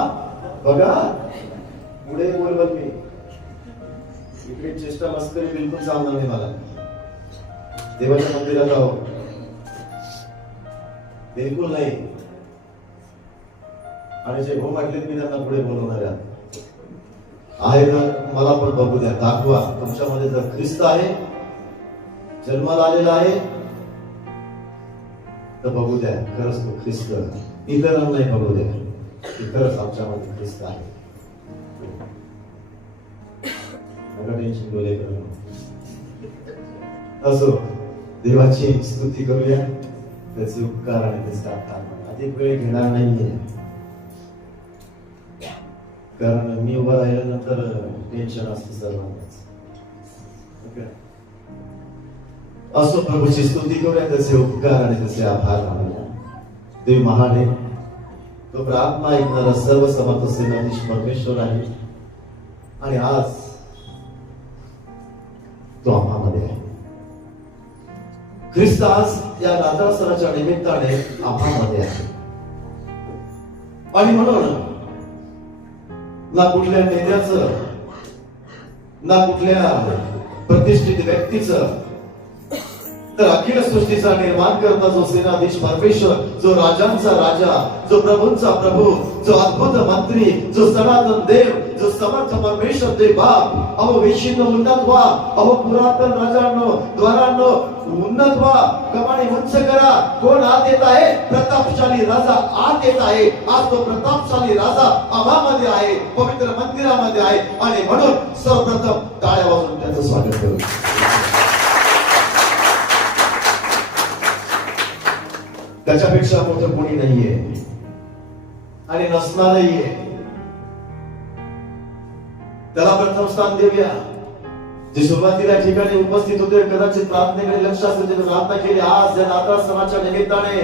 बघा, पुढे बोल मी. इकडे चेष्टा मस्करी बिलकुल चालणार नाही मला. देवाच्या मंदिरात आहो, बिलकुल नाही. आणि जे भाऊ म्हटले मी त्यांना पुढे बोलवणार आहे तर मला पण बघू द्या, दाखवा तुमच्यामध्ये जर ख्रिस्त आहे, जन्माला आलेला आहे तर बघू द्या खरंच तो ख्रिस्त इतरांनाही बघू द्या की खरंच आमच्यामध्ये ख्रिस्त आहे. नका टेन्शन डोळे करू. असो देवाची स्तुती करूया, त्याचे उपकार आणि त्याचा आभार. अधिक वेळ घेणार नाहीये कारण मी उभा राहिल्यानंतर टेन्शन असतं सर्वांनाच. असो प्रभूची स्तुती करूया, त्याचे उपकार आणि त्याचे आभार मानूया. देव महान आहे, तो प्रार्थना ऐकणारा सर्व समर्थ सेनाधीश परमेश्वर आहे आणि आज तो आम्हामध्ये आहे. ख्रिस्त आज या नाताळ सणाच्या निमित्ताने आम्हामध्ये आहे आणि म्हणून ना कुठल्या नेत्याचं ना कुठल्या प्रतिष्ठित व्यक्तीचं तर अखिल सृष्टीचा निर्माण करता जो सेनाधीश परमेश्वर, जो राजांचा राजा, जो प्रभूंचा प्रभू, जो अद्भुत मंत्री, जो सनातन देव, जो समर्थ परमेश्वर देव बाप. अहो विशिन्न उन्नत व्हा, अहो पुरातन राजांनो द्वारांनो उन्नत व्हा, कमानी उंच करा. कोण आत येत आहे? प्रतापशाली राजा आत येत आहे. आज तो प्रतापशाली राजा आम्हामध्ये आहे, पवित्र मंदिरामध्ये आहे आणि म्हणून सर्वप्रथम टाळ्या वाजवून त्याचं स्वागत करू. त्याच्यापेक्षा मोठं कोणी नाहीये आणि नसणारही आहे. त्याला प्रथम स्थान देऊया. जे सुरुवातीला ठिकाणी उपस्थित होते कदाचित प्रार्थनेकडे लक्ष असेल, जे प्रार्थना केली आज या नाताळ सणाच्या निमित्ताने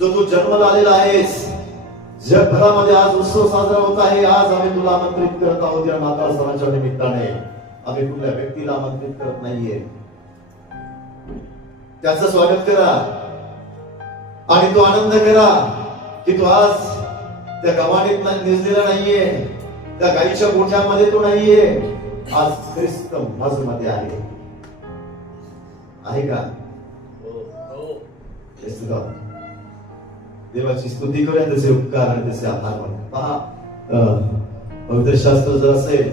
जो तू जन्माला आलेला आहेस, जगभरामध्ये आज उत्सव साजरा होत आहे. आज आम्ही तुला आमंत्रित करत आहोत या नाताळ सणाच्या निमित्ताने. आम्ही कुठल्या व्यक्तीला आमंत्रित करत नाहीये. त्याचं स्वागत करा आणि तो आनंद करा की तो आज त्या गव्हाणीत निजलेला नाहीये, त्या गाईच्या गोठ्यामध्ये तो नाहीये. आज ख्रिस्त माझमध्ये आहे. आहे का? देवाची स्तुती करूया, त्याचे उपकार आणि त्याचे आभार मानूया. पहा पवित्र शास्त्र जर असेल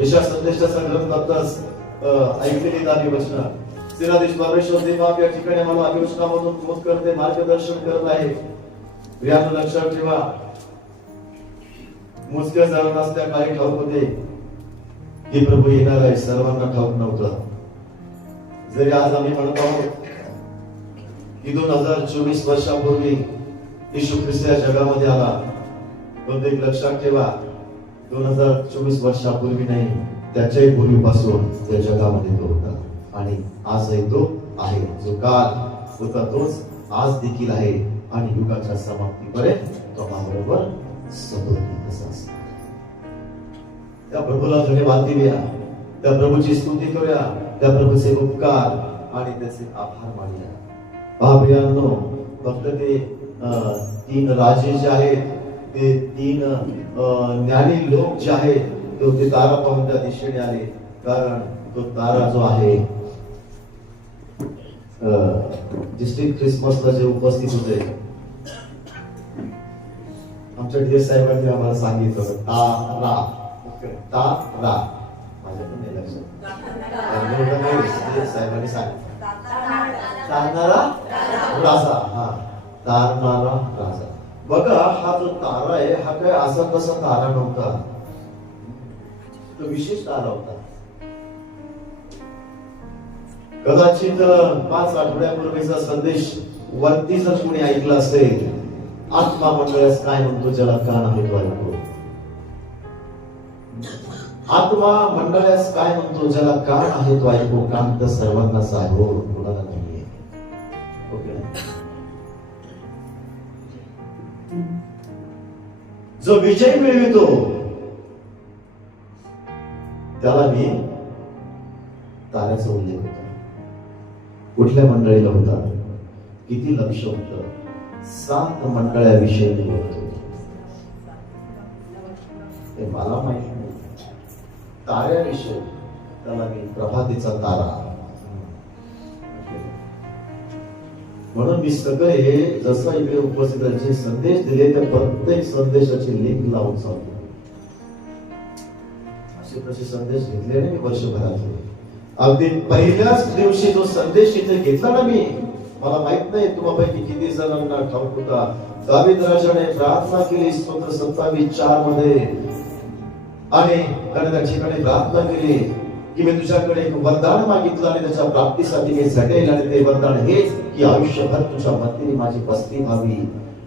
यशा संदेशाचा ग्रंथ आताच ऐकलेली दावी वचन सेनाधीश परमेश्वर देव बाप या ठिकाणी मला अभिवचनामधून बोध करते, मार्गदर्शन करत आहे. प्रियांनो लक्षात ठेवा, मोजक्या जणांनाच त्या काही ठाऊक होते की प्रभू येणार आहे, सर्वांना ठाऊक नव्हतं. जरी आज आम्ही म्हणत आहोत की 2024 वर्षापूर्वी येशू ख्रिस्त या जगामध्ये आला, पण एक लक्षात ठेवा 2024 वर्षापूर्वी नाही, त्याच्याही पूर्वीपासून त्या जगामध्ये तो होता आणि आजही तो आहे. जो काल होता तोच आज देखील आहे आणि युगाच्या समाप्तीपर्यंत तो आम्हाबरोबर सतत असणार. त्या प्रभूला धन्यवाद देऊया, त्या प्रभूची स्तुती करूया, त्या प्रभूचे उपकार आणि त्याचे आभार मानूया. पहा प्रियांनो, फक्त ते 3 राजे जे आहेत, ते 3 ज्ञानी लोक जे आहेत ते तारा पाहून त्या दिशेने आले. कारण तो तारा जो आहे डिस्ट्रिक्ट ख्रिसमसला जे उपस्थित होते, आमच्या डीएस साहेबांनी आम्हाला सांगितलं तारा तारा. माझ्याकडून नाही लक्षात, साहेबांनी सांगितलं तारणारा राजा. हा, तारणारा राजा. बघा, हा जो तारा आहे हा काय असा तसा तारा नव्हता, तो विशेष तारा होता. कदाचित 5 आठवड्यापूर्वीचा संदेश वरती जर कोणी ऐकला असेल, आत्मा मंडळास काय म्हणतो ज्याला कान आहे तो ऐकतो. आत्मा मंडळास काय म्हणतो ज्याला कान आहे तो ऐकतो. कान तर सर्वांनाच आहे, हो, कोणाला नाहीये. ओके. जो विजय मिळवितो त्याला मी ताऱ्याचा उल्लेख होता. कुठल्या मंडळीला होता? किती लक्ष होतं? 7 मंडळाविषयी बोलत होते. ते मला माहित नाही. ताऱ्याविषयी त्याला मी प्रभातीचा तारा. म्हणून मी सगळे हे जसं इकडे उपस्थित जे संदेश दिले त्या प्रत्येक संदेशाची लिंक लावून सांगतो. असे तसे संदेश घेतले नाही मी वर्षभरात. अगदी पहिल्याच दिवशी जो संदेश इथे घेतला ना मी, मला माहित नाही तुम्हापैकी किती जणांना ठाऊक होता, दावीद राजाने प्रार्थना केली स्तोत्र 27:4 मध्ये, आणि त्या ठिकाणी प्रार्थना केली की मी तुझ्याकडे एक वरदान मागितलं आणि त्याच्या प्राप्तीसाठी मी झटेल, आणि ते वरदान हेच की आयुष्यभर तुझ्या मतीने माझी बस्ती व्हावी,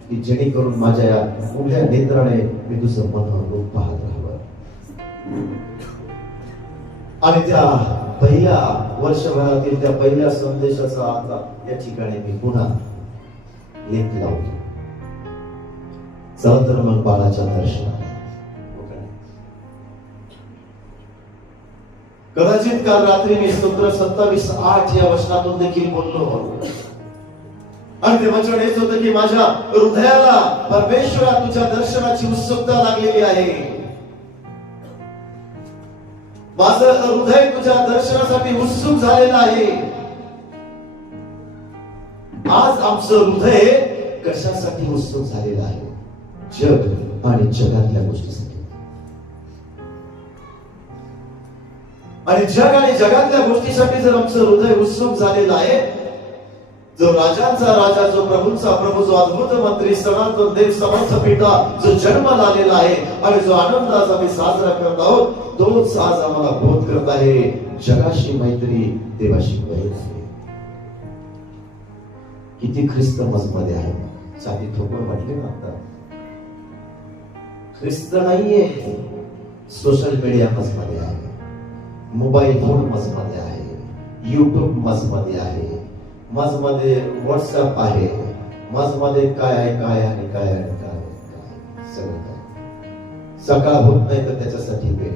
की जेणेकरून माझ्या या उघड्या नेत्राने मी तुझं मनोरूप पाहत राहावं. आणि त्या पहिल्या वर्षभरातील त्या पहिल्या संदेशाचा आता या ठिकाणी मी पुन्हा लेख लावतो. चला तर मग बाळाच्या दर्शनाने. कदाचित काल रात्री मी स्तोत्र 27:8 या वचनातून देखील बोललो, आणि ते वचन हेच होतं की माझ्या हृदयाला परमेश्वरा तुझ्या दर्शनाची उत्सुकता लागलेली आहे. माझं हृदय तुझ्या दर्शनासाठी उत्सुक झालेलं आहे. आज आमचं हृदय कशासाठी उत्सुक झालेलं आहे? जग आणि जगातल्या गोष्टीसाठी. आणि जग आणि जगातल्या गोष्टीसाठी जर आमचं हृदय उत्सुक झालेलं आहे, जो राजांचा राजा, जो प्रभूंचा प्रभू, जो अद्भुत मंत्री, सनातन देव, समर्थ पिता, जो जन्माला आलेला आहे आणि जो आनंद आज आम्ही साजरा करत आहोत, तोच आज आम्हाला बोध करत आहे जगाशी मैत्री, देवाशी वैर आहे. किती ख्रिस्त मजमध्ये आहे. साधी ठोकर म्हटले ना आता, ख्रिस्त नाहीये, सोशल मीडिया मजमध्ये आहे, मोबाईल फोन मजमध्ये आहे, युट्यूब मजमध्ये आहे, मजमध्ये व्हॉट्सअप आहे, मजमध्ये काय आहे काय आणि काय आणि काय सगळं काय. सकाळ होत नाही तर त्याच्यासाठी वेळ,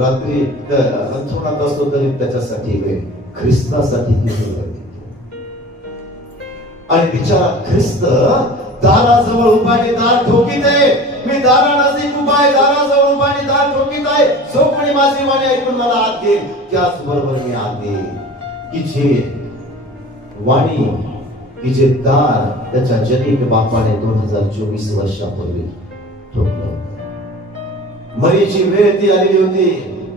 रात्री अंथरुणात असतो तरी त्याच्यासाठी वेळ, ख्रिस्तासाठी किती वेळ देतो. आणि बिचारा ख्रिस्त दाराजवळ उभाने दार ठोकीत आहे. मी दारा नजीक उभा आहे, दाराजवळ उभाने दार ठोकीत आहे. जो कोणी माझी वाणी ऐकून मला आत घेईल त्याच बरोबर मी आत घेईल. की जे वाणी, की जे दार त्याच्या जनिक बापाने 2024 वर्षापूर्वी ठोकलं होतं. मरीची वेळ ती आलेली होती,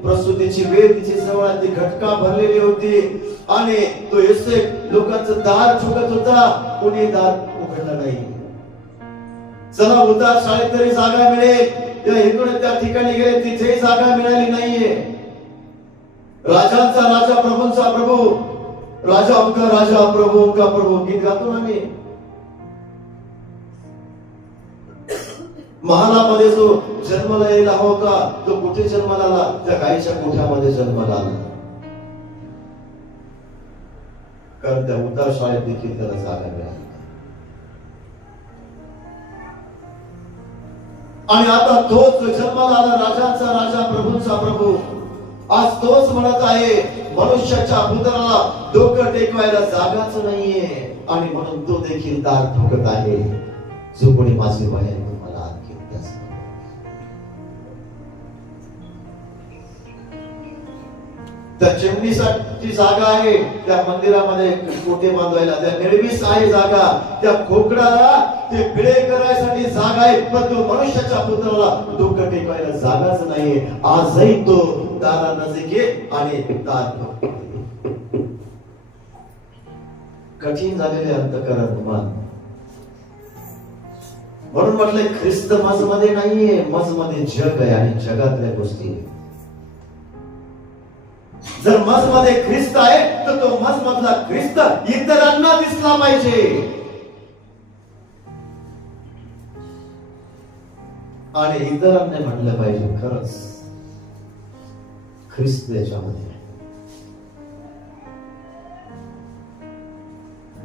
प्रसूतीची वेळ तिची जवळ ती घटका भरलेली होती, आणि तो योसेफ लोकांचं दार ठोकत होता, कोणी दार उघडलं नाही. चला उद्या शाळेत तरी जागा मिळेल, इकडे त्या ठिकाणी गेले तिथेही जागा मिळाली नाहीये. राजांचा राजा, प्रभूंचा प्रभू, राजा उनका राजा, प्रभू उनका प्रभू गीत गातो ना मी. महालामध्ये जो जन्माला यायला होता तो कुठे जन्माला आला? त्या गायीच्या गोठ्यामध्ये जन्माला आला. कारण त्या उतार शाळेत देखील त्याला जागा मिळाली. आणि आता तोच जन्माला आला, राजांचा राजा, प्रभूंचा प्रभू. आज तोच म्हणत आहे मनुष्याच्या पुत्राला डोकं टेकवायला जागाच नाहीये, आणि म्हणून तो देखील दार ठोकत आहे. जो कोणी माझे बाहेर मला आत घेईल त्याच. त्या चिमणीसाठी जागा आहे, त्या मंदिरामध्ये कोठे बांधवायला, त्या निर्विस आहे जागा, त्या खोकडाला ते पिळे करायसाठी जागा आहे, पण तो मनुष्याच्या पुत्राला डोकं टेकवायला जागाच नाहीये. आजही तो दारा नजीक आहे आणि दार ठोकतो. कठीण झालेले अंतःकरण मन. म्हणून म्हटलंय ख्रिस्त मजमध्ये नाहीये, मजमध्ये जग आहे आणि जगातल्या गोष्टी. जर मजमध्ये ख्रिस्त आहे तर तो मजमधला ख्रिस्त इतरांना दिसला पाहिजे. आणि इतरांनी म्हटलं पाहिजे खरंच ख्रिस्त याच्यामध्ये.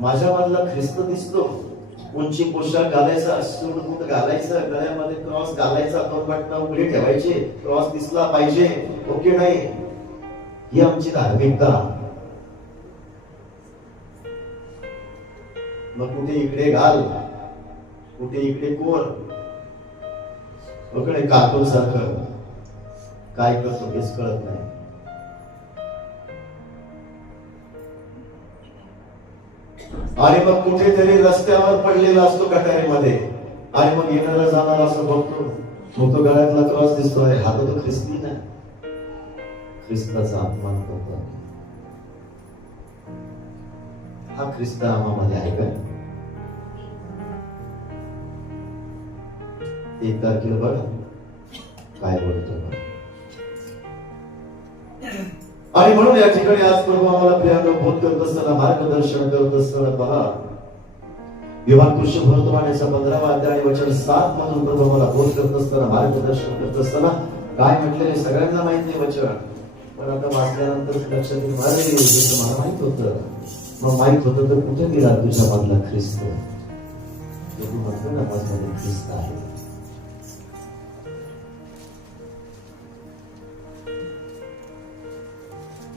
माझ्या मधला ख्रिस्त दिसतो. उंची पोशाख घालायचा, सूट घालायचा, गळ्यामध्ये क्रॉस घालायचा, दोन बटणं उघडी ठेवायचे, क्रॉस दिसला पाहिजे. ओके नाही, ही आमची धार्मिकता. मग कुठे इकडे घाल, कुठे इकडे कोर, कुठे कार्टून सारखं काय करतो हेच कळत नाही. आणि मग कुठेतरी रस्त्यावर पडलेला असतो गटारीमध्ये, आणि मग येणारा जाणारा असं बघतो, मग तो गळ्यातला क्रॉस दिसतोय, हा तो ख्रिस्ती ना. ख्रिस्ताचा अपमान करतो. हा ख्रिस्त आम्हामध्ये आहे का? 1 तारखेला बघा काय बोलतो. आणि म्हणून या ठिकाणी आज प्रभू आम्हाला प्रियांनो बोध करत असताना, मार्गदर्शन करत असताना पहा, योहान वर्तमानाचा 15वा अध्याय वचन 7 मधून प्रभू आम्हाला बोध करत असताना, मार्गदर्शन करत असताना काय म्हटलेले सगळ्यांना माहित नाही वचन, पण आता वाचल्यानंतर लक्षात येईल, अरे हे मला माहित होतं. मग माहित होतं तर कुठे गेला तुझ्या मधला ख्रिस्त? तू म्हणतो ना माझ्यामध्ये ख्रिस्त आहे.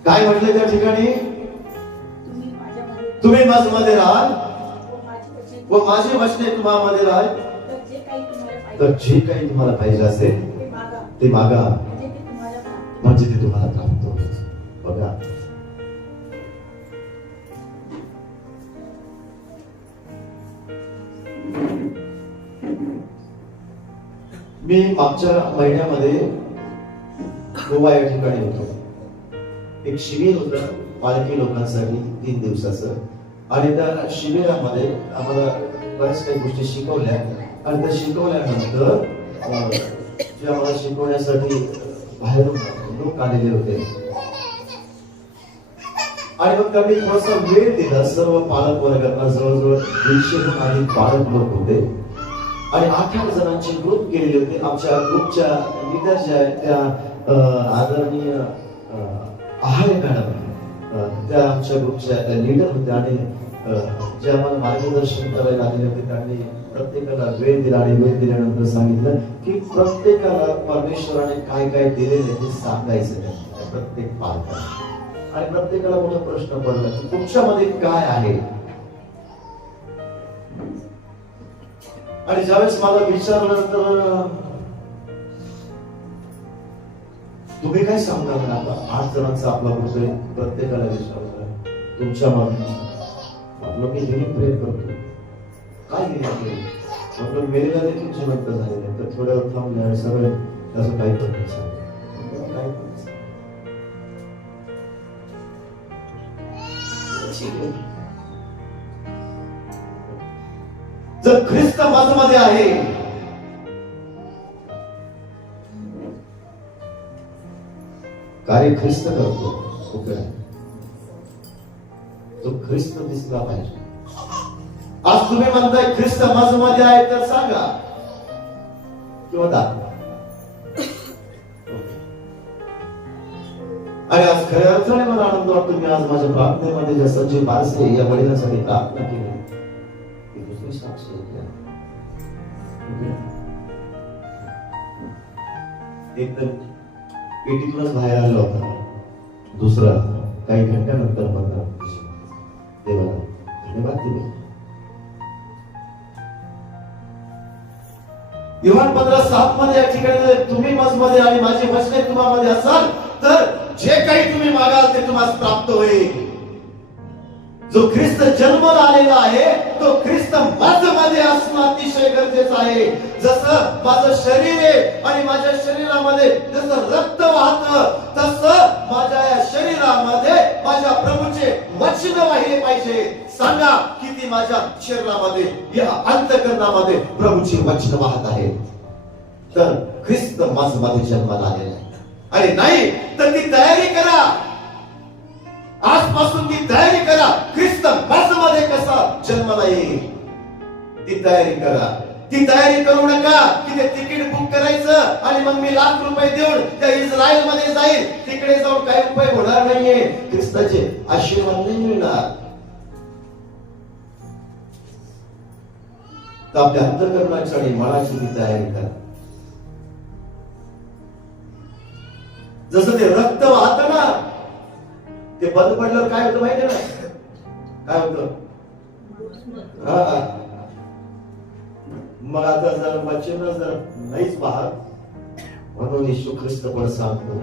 काय म्हटलं त्या ठिकाणी? तुम्ही माझ्यामध्ये राहाल व माझे वचने तुम्हामध्ये राहाल, तर जे काही तुम्हाला पाहिजे असेल ते मागा, म्हणजे ते तुम्हाला प्राप्त होईल. बघा, मी मागच्या महिन्यामध्ये गोवा या ठिकाणी होतो. एक शिबिर होतं पालखी लोकांसाठी 3 दिवसाचं, आणि त्या शिबिरामध्ये आम्हाला बऱ्याच काही गोष्टी शिकवल्या. आणि त्या शिकवल्यानंतर जे आम्हाला शिकवण्यासाठी बाहेरून लोक आलेले होते, आणि मग त्यांनी थोडासा वेळ दिला. सर्व पालक वर्गांना जवळजवळ 150हून अधिक पालक लोक होते, आणि 8 जणांचे ग्रुप केलेले होते. आमच्या ग्रुपच्या लीडर ज्या आहेत त्या आदरणीय आहारे मॅडम, त्या आमच्या ग्रुपच्या लीडर होत्या, आणि जे आम्हाला मार्गदर्शन करायला आलेले होते त्यांनी प्रत्येकाला वेळ दिला, आणि वेळ दिल्यानंतर सांगितलं की प्रत्येकाला परमेश्वराने काय काय दिलेले ते सांगायचं त्या प्रत्येक पालकाला. आणि प्रत्येकाला मोठा प्रश्न पडला की तुमच्यामध्ये काय आहे. आणि ज्यावेळेस मला विचारल्यानंतर तुम्ही काय सांगता? आता 8 जणांचा आपला ग्रुप आहे, प्रत्येकाला विचारलं तुमच्या मनात. म्हटलं मी नेहमी प्रेम करतो. काय नेहमी? म्हटलं मेलेला देखील जिवंत झालेले. तर थोड्या वेळ थांबले आणि सगळे त्याचं काय करायचं, काय करायचं. जर ख्रिस्त माझ्यामध्ये आहे, कार्य ख्रिस्त करतो, तो ख्रिस्त दिसला पाहिजे. आज तुम्ही म्हणताय ख्रिस्त माझ्यामध्ये आहे, तर सांगा किंवा दाखवा. आणि आज खऱ्या अर्थाने मला आनंद वाटतो. मी आज माझ्या प्रार्थनेमध्ये ज्या संजय बारसे या वडिलांसाठी प्रार्थना केली, ती दुसरी साक्षी एक तर पेटीतूनच बाहेर आला होता, दुसरा काही घंट्यानंतर म्हणला देवाला धन्यवाद दिले. योहान 15:7 मध्ये या ठिकाणी तुम्ही माझ्यामध्ये आणि माझे वचने तुम्हामध्ये असाल, तर जे काही तुम्ही मागाल ते तुम्हाला प्राप्त होईल. जो ख्रिस्त जन्माला आलेला आहे तो ख्रिस्त माझ्यामध्ये असणं अतिशय गरजेचं आहे. जसं माझं शरीर आहे आणि माझ्या शरीरामध्ये जसं रक्त वाहतं, तसं माझ्या या शरीरामध्ये माझ्या प्रभूचे वचन वाहिले पाहिजे. सांगा किती माझ्या शरीरामध्ये या अंतःकरणामध्ये प्रभूचे वचन वाहत आहे. तर ख्रिस्त माझ्यामध्ये जन्माला आलेला आहे. आणि नाही तर ती तयारी करा, आजपासून ती तयारी करा. ख्रिस्त माझ्यामध्ये कसा जन्माला येईल ती तयारी करा. ती तयारी करू नका की ते तिकीट बुक करायचं आणि मग मी ₹1,00,000 देऊन त्या इस्रायल मध्ये जाईल, तिकडे जाऊन काही उपाय होणार नाहीये. ख्रिस्ताचे आशीर्वाद नाही मिळणार. तर आपल्या अंतःकरणाची आणि मनाची ती तयारी करा. जसं ते रक्त वाहतं ना, ते बंद पडल्यावर काय होतं माहिती ना? काय होतं? मग आता जर वचन जर नाहीच वाहत, म्हणून येशू ख्रिस्त पण सांगतो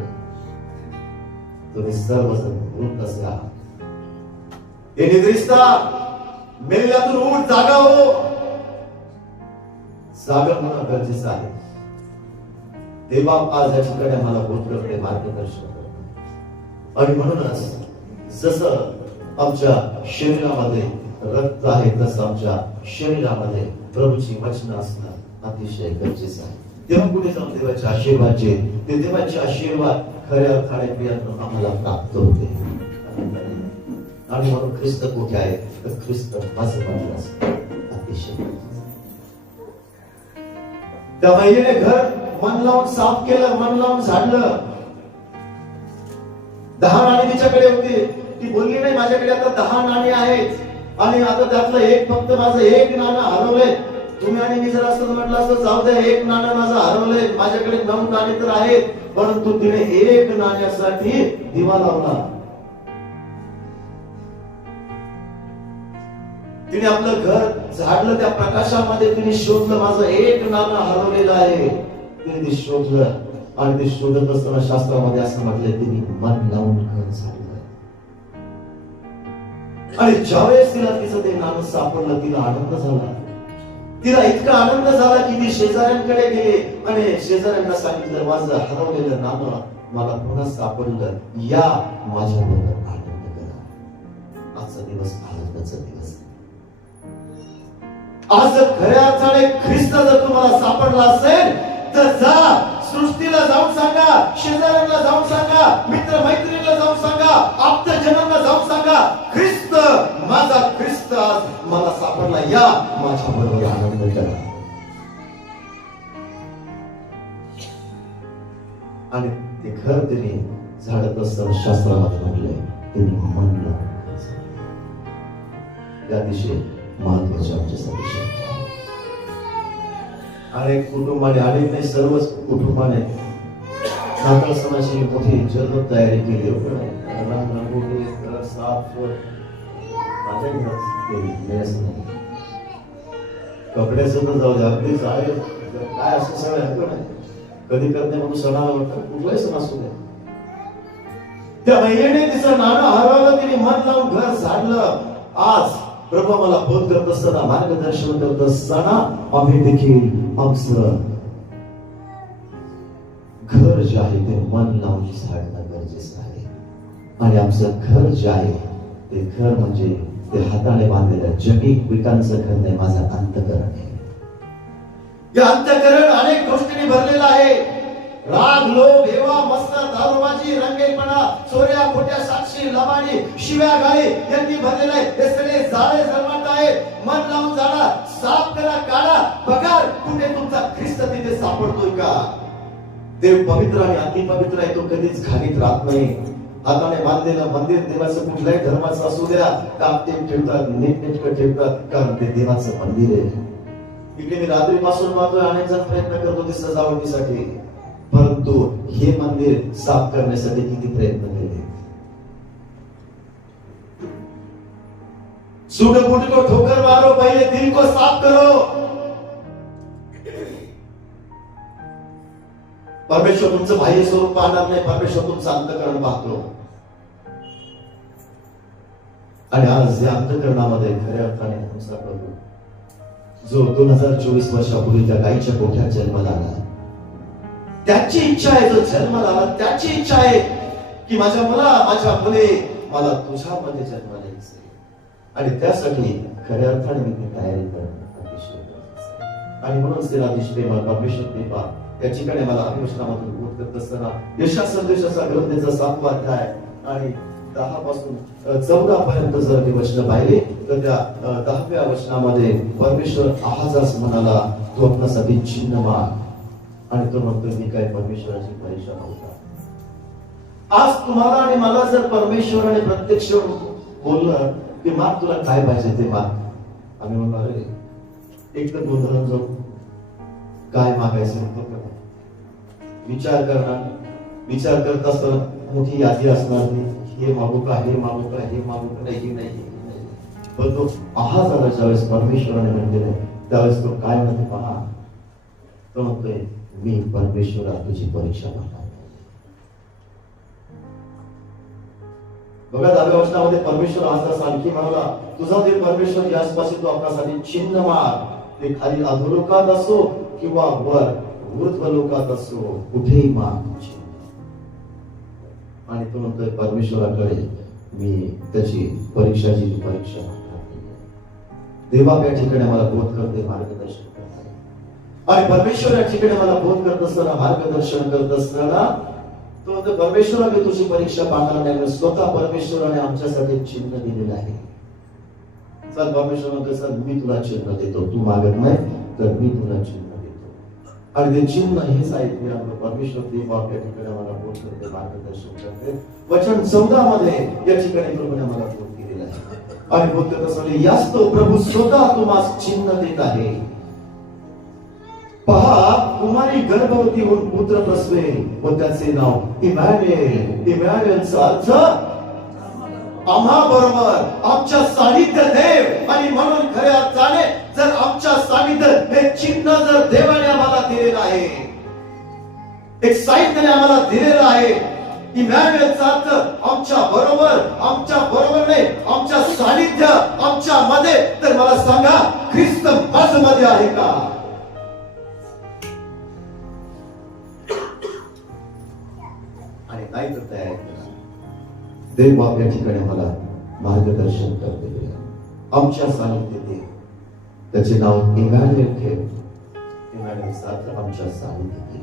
तुम्ही सर्वजण मृत असला, हे निद्रिस्ता मेलेल्यातून उठ, जागा हो. जागा होणं गरजेचं आहे. देवा आज या ठिकाणी आम्हाला बोध करते, मार्गदर्शन करते. आणि म्हणूनच जसं आमच्या शरीरामध्ये रक्त आहे तसं आमच्या शरीरामध्ये प्रभूची वचनं असणं अतिशय गरजेचं आहे. तेव्हा कुठे जाऊन देवाचे आशीर्वादचे ते देवाचे आशीर्वाद खऱ्या अर्थाने प्रियांनो आम्हाला प्राप्त होते. आणि म्हणून ख्रिस्त कुठे आहे तर ख्रिस्त माझं मंदिर असतं. अतिशय त्या महिलेने घर मन लावून साफ केलं, मन लावून झाडलं. 10 नाणी तिच्याकडे होती. ती बोलली नाही माझ्याकडे आता 10 नाणी आहेत आणि आता त्यातलं एक फक्त माझं एक नाणं हरवलंय. तुम्ही आणि मी जर असं म्हटलं असतं जाऊ द्या एक नाणं माझं हरवलंय, माझ्याकडे 9 नाणी तर आहेत, परंतु तिने एक नाण्यासाठी दिवा लावला. तिने आपलं घर झाडलं, त्या प्रकाशामध्ये तिने शोधलं माझं एक नाणं हरवलेलं आहे. तिने ते शोधलं आणि ते शोधत असताना शास्त्रामध्ये असं म्हटलं तिने मन लावून घर झाडलं. आणि ज्यावेळेस तिला तिचं ते नाणं सापडलं तिला आनंद झाला. तिला इतका आनंद झाला की ती शेजाऱ्यांकडे गेली आणि शेजाऱ्यांना सांगितलं माझं हरवलेलं नाणं मला पुन्हा सापडलं, या माझ्याबरोबर आनंद करा. आजचा दिवस आनंदाचा दिवस. आज जर खऱ्या अर्थाने ख्रिस्त जर तुम्हाला सापडला असेल तर जा, सृष्टीला जाऊन सांगा, शेजाऱ्यांना जाऊन सांगा, मित्र मैत्रिणीला जाऊन सांगा, आप्तजनांना जाऊन सांगा, ख्रिस्त माझा ख्रिस्त आज मला सापडला, या माझ्या बरोबर आनंद करा. आणि ते घर तिने झाडत असताना शास्त्रामध्ये म्हटलंय तिने मन लावून. या दिवशी महत्वाचे आमच्यासाठी अनेक कुटुंबाने, अनेक नाही सर्वच कुटुंबाने नाताळ सणाची मोठी जल्लोष तयारी केली. रंगरंगोटी, घर साफ माझ्या घरात केली. कपड्याचं तर जाऊ दे, अगदीच आहे काय असं सगळं ऐकलं नाही. कधी करते म्हणून सणाला वाटतं कुठलाही सण असू दे. त्या महिलेने तिचं नाणं हरवलं, तिने मन लावून घर झाडलं. आज प्रभू मला बोध करत असताना, मार्गदर्शन करत असताना आम्ही देखील आमचं घर जे आहे ते मन लावून झाडणं गरजेचं आहे. आणि आमचं घर जे आहे ते घर म्हणजे ते हाताने बांधलेलं जगिक विटांचं घर नाही, माझं अंतःकरण आहे. या अंतःकरण अनेक गोष्टींनी भरलेलं आहे. राग, लोभ, हेवा, मत्सर, दारूबाजी, रंगेलपणा, चोऱ्या, खोट्या साक्षी, लबाडी, शिव्या गाळी यांनी भरलेलं आहे. हे सगळे जाळे जन्मत आहे. मन लावून जाणा, साफ करा, काढा, बघा कुठे तुमचा ख्रिस्त तिथे सापडतोय का. देव पवित्र आणि अति पवित्र आहे, तो कधीच घाणीत राहत नाही. हाताने बांधलेलं मंदिर देवाचं कुठल्याही धर्माचं असू द्या, टापटीप ठेवतात, नीटनेटकं ठेवतात, कारण ते देवाचं मंदिर आहे. इकडे मी रात्रीपासून पाहतोय अनेक जण प्रयत्न करतो ते सजावटीसाठी, परंतु हे मंदिर साफ करण्यासाठी किती प्रयत्न केले. सूट-बूट को ठोकर मारो, पहिले दिल को साफ करो. परमेश्वर तुमचं बाह्य स्वरूप पाहणार नाही, परमेश्वर तुमचं अंतःकरण पाहतो. आणि आज या अंतःकरणामध्ये खऱ्या अर्थाने आमचा प्रभू जो 2024 वर्षापूर्वी त्या गाईच्या गोठ्यात जन्माला आला, त्याची इच्छा आहे, जो जन्माला आला त्याची इच्छा आहे की माझ्या मुले मला तुझ्यामध्ये जन्माला यायचे. आणि त्यासाठी खऱ्या अर्थाने मी तयारी करणं अतिशय गरजेचं आहे. आणि म्हणून सेनाधीश प्रेमा, परमेश्वर प्रेमा या ठिकाणी मला अभिवचनामधून बोध करत असताना यशा संदेशाचा ग्रंथाचा 7वा अध्याय आणि 10 पासून 14 पर्यंत जर मी वचन पाहिले तर त्या 10व्या वचनामध्ये परमेश्वर आहाजास म्हणाला, तू आपल्यासाठी चिन्ह माग. आणि तो म्हणतो मी काय परमेश्वराची परीक्षा नव्हता. आज तुम्हाला आणि मला जर परमेश्वराने प्रत्यक्ष बोललं की माग तुला काय पाहिजे ते माग, आम्ही म्हणणार एक तर गोंधळून जाऊ, काय मागायचं विचार करणार. विचार करत असताना मोठी यादी असणार, हे मागू का, हे मागू का, हे मागू का, नाही नाही. पण तो आहाज आला ज्यावेळेस परमेश्वराने म्हणलेलं त्यावेळेस तो काय म्हणते पहा, तो म्हणतोय मी परमेश्वरा तुझी परीक्षा करणार. बघा 10व्या वचनामध्ये परमेश्वर आहाजास आणखी म्हणाला, तुझा देव परमेश्वर याचपाशी तू आपल्यासाठी चिन्ह माग. ते खाली अधोलोकात असो किंवा वर ऊर्ध्वलोकात असो, कुठेही माग. आणि तो म्हणतोय परमेश्वराकडे मी त्याची परीक्षाची परीक्षा देवा या ठिकाणी मला बोध करते, मार्गदर्शन करते. आणि परमेश्वर या ठिकाणी मला बोध करत असताना, मार्गदर्शन करत असताना तो म्हणतो, परमेश्वरा मी तुझी परीक्षा पाहणार नाही. स्वतः परमेश्वराने आमच्यासाठी चिन्ह दिलेलं आहे. सर परमेश्वर म्हणतो, सर मी तुला चिन्ह देतो, तू मागत नाही तर मी तुला चिन्ह देतो. आणि ते चिन्ह हेच आहे की परमेश्वर देव आपल्या ठिकाणी मला बोध करते, मार्गदर्शन करते. वचन 14 मध्ये या ठिकाणी प्रभूने मला बोध केलेला आहे. आणि बोध करत असताना याच तो प्रभू स्वतः तुम्हाला चिन्ह देत आहे. पहा, कुमारी गर्भवती होऊन पुत्र प्रसवेल व त्याचे नाव इमॅन्युएल. इमॅन्युएलचा अर्थ आम्हा बरोबर, आमच्या सानिध्य देव. आणि म्हणून खऱ्या अर्थाने जर आमच्या सानिध्य हे चिन्ह जर देवाने आम्हाला दिलेलं आहे, एक साहित्याने आम्हाला दिलेलं आहे. इमॅन्युएलचा अर्थ आमच्या बरोबर, आमच्या बरोबर नाही, आमच्या सानिध्य आमच्या मध्ये. तर मला सांगा, ख्रिस्त माझ्यामध्ये आहे का? आणि नाही तर तयार देव बाप या ठिकाणी मला मार्गदर्शन करते, आमच्या सानिध्य दे. त्याचे नाव इमॅन्युएल ठेव. इमॅन्युएलचा अर्थ आमच्या सानिध्य दे.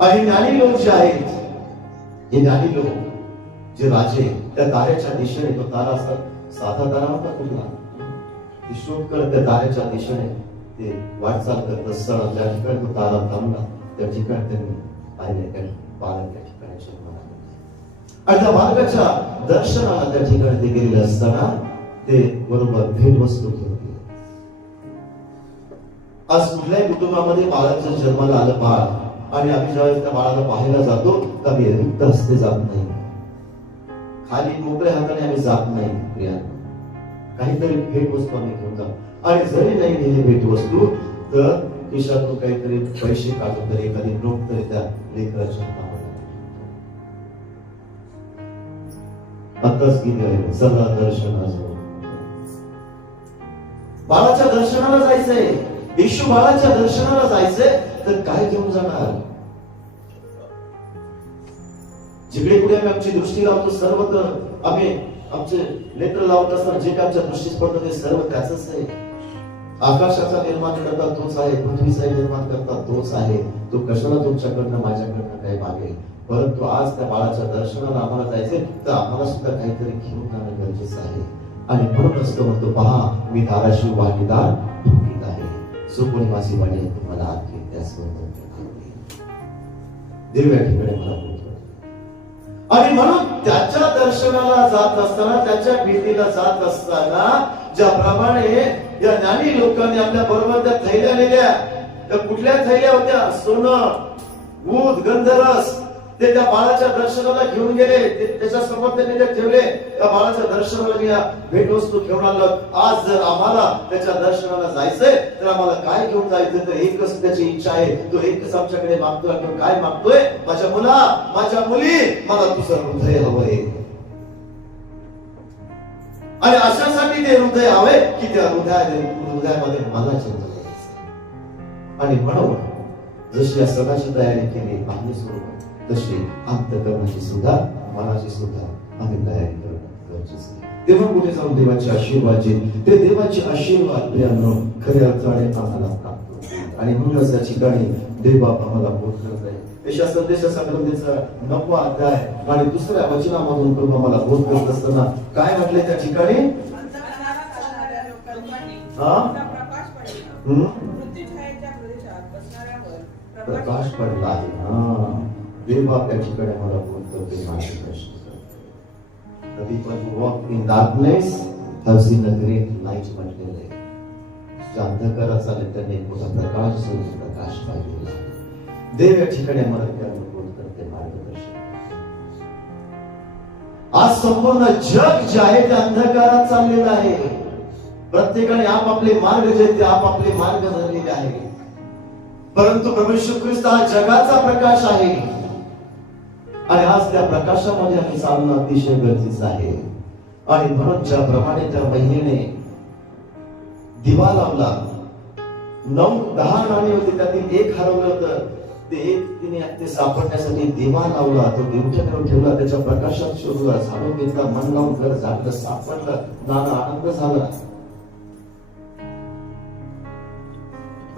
आणि ज्ञानी लोक जे आहेत, हे ज्ञानी लोक जे राजे त्या ताऱ्याच्या दिशेने, तो तारा साधा तारा होता कुठला, ते शोध करत त्या ताऱ्याच्या दिशेने ते वाटचाल करत असताना ज्या ठिकाणी तो तारा थांबला त्या ठिकाणी त्यांनी पाहिले त्या बालक त्या ठिकाणी जन्माला आले. आणि त्या बालकाच्या दर्शनाला त्या ठिकाणी ते गेलेले असताना ते बरोबर भेटवस्तू घेऊन गेले. आज कुठल्याही कुटुंबामध्ये बाळाच्या जन्माला आलं बाळ, आणि आम्ही ज्यावेळेस त्या बाळाला पाहायला जातो तर आम्ही रिक्त हस्ते जात नाही, खाली मोकळ्या हाताने आम्ही जात नाही. प्रियांनो, काहीतरी भेटवस्तू आम्ही घेऊन जातो. आणि जरी नाही नेली भेटवस्तू तर खिशातून काहीतरी पैसे काढून तरी एखादी नोट तरी त्या लेकराच्या हातामध्ये. आताच गीत आहे, चला दर्शनाला. बाळाच्या दर्शनाला जायचंय, येशू बाळाच्या दर्शनाला जायचंय, तर काय घेऊन जाणार? जिकडे कुठे आम्ही आमची दृष्टी लावतो सर्वत्र आम्ही आमचे नेत्र लावत असताना जे काय आमच्या दृष्टीस पडतं ते सर्व त्याचंच आहे. आकाशाचा निर्माण करता तोच आहे, पृथ्वीचा निर्माण करता तोच आहे. तो कशाला तुमच्याकडनं माझ्याकडनं काही मागेल? परंतु आज त्या बाळाच्या दर्शनाला आम्हाला जायचे, तर आम्हाला सुद्धा काहीतरी घेऊन जाणं गरजेचं आहे. आणि म्हणून असतो म्हणतो, पहा मी दाराशी वाणीदार ठोकीत आहे, जो कोणी माझी वाणी तुम्हाला आत घेईल त्यास देव या ठिकाणी मला बोलतो. आणि म्हणून त्याच्या दर्शनाला जात असताना, त्याच्या भेटीला जात असताना, ज्याप्रमाणे या ज्ञानी लोकांनी आपल्या बरोबर त्या थैल्या नेल्या, त्या कुठल्या थैल्या होत्या? सोनं, दूध, गंधरस. ते त्या बाळाच्या दर्शनाला घेऊन गेले, त्याच्या समोर त्यांनी ते ठेवले. त्या बाळाच्या दर्शनाला गेल्या, भेटवस्तू घेऊन आलं. आज जर आम्हाला त्याच्या दर्शनाला जायचंय तर आम्हाला काय घेऊन जायचं? तर एकच त्याची इच्छा आहे, तो एकच आमच्याकडे मागतोय. काय मागतोय? माझ्या मुला, माझ्या मुली, मला तुझं हृदय हवंय. आणि अशासाठी ते हृदय हवे की त्या हृदयामध्ये मला चिंता करायचं. आणि म्हणून जशी या सणाची तयारी केली आम्ही सुरू, तशी अंतःकरणाची सुद्धा, मनाची सुद्धा आम्ही तयारी करणं गरजेचं आहे. तेव्हा कुठे जाऊन देवाचे आशीर्वाद येईल. ते देवाचे आशीर्वाद प्रियांनो खऱ्या अर्थाने आम्हाला प्राप्त होतील. आणि म्हणूनच या ठिकाणी देव बाप आम्हाला बोध करत आहे. यशा संदेशाचा ग्रंथाचा 9वा अध्याय आणि 2ऱ्या वचनामधून प्रभू आम्हाला बोध करत असताना काय म्हटले त्या ठिकाणी? प्रकाश पडला आहे. देव बाप या ठिकाणी आम्हाला बोध करते, मार्गदर्शन करते. The people who walk in darkness have seen a great light म्हटलेलं आहे. ज्या अंधकारात चालले त्यांनी एक मोठा प्रकाश पाहिलेला आहे. देव या ठिकाणी आम्हाला बोध करते, मार्गदर्शन. आज संपूर्ण जग जे आहे ते अंधकारात चाललेलं आहे. प्रत्येकाने आपापले मार्ग जे ते आपापले मार्ग धरलेले आहे. परंतु प्रभू येशू ख्रिस्त हा जगाचा प्रकाश आहे. आणि आज त्या प्रकाशामध्ये आम्ही चालणं अतिशय गरजेचं आहे. आणि म्हणून ज्याप्रमाणे त्या महिलेने दिवा लावला, 9-10 नाणी होती, त्यातील एक हरवलं होतं. ते सापडण्यासाठी दिवा लावला, तो दिवट्याकडे ठेवला, त्याच्या प्रकाशात शोधला, झाडून घेतला, मन लावून घर झाडलं, सापडलं, नाना आनंद झाला.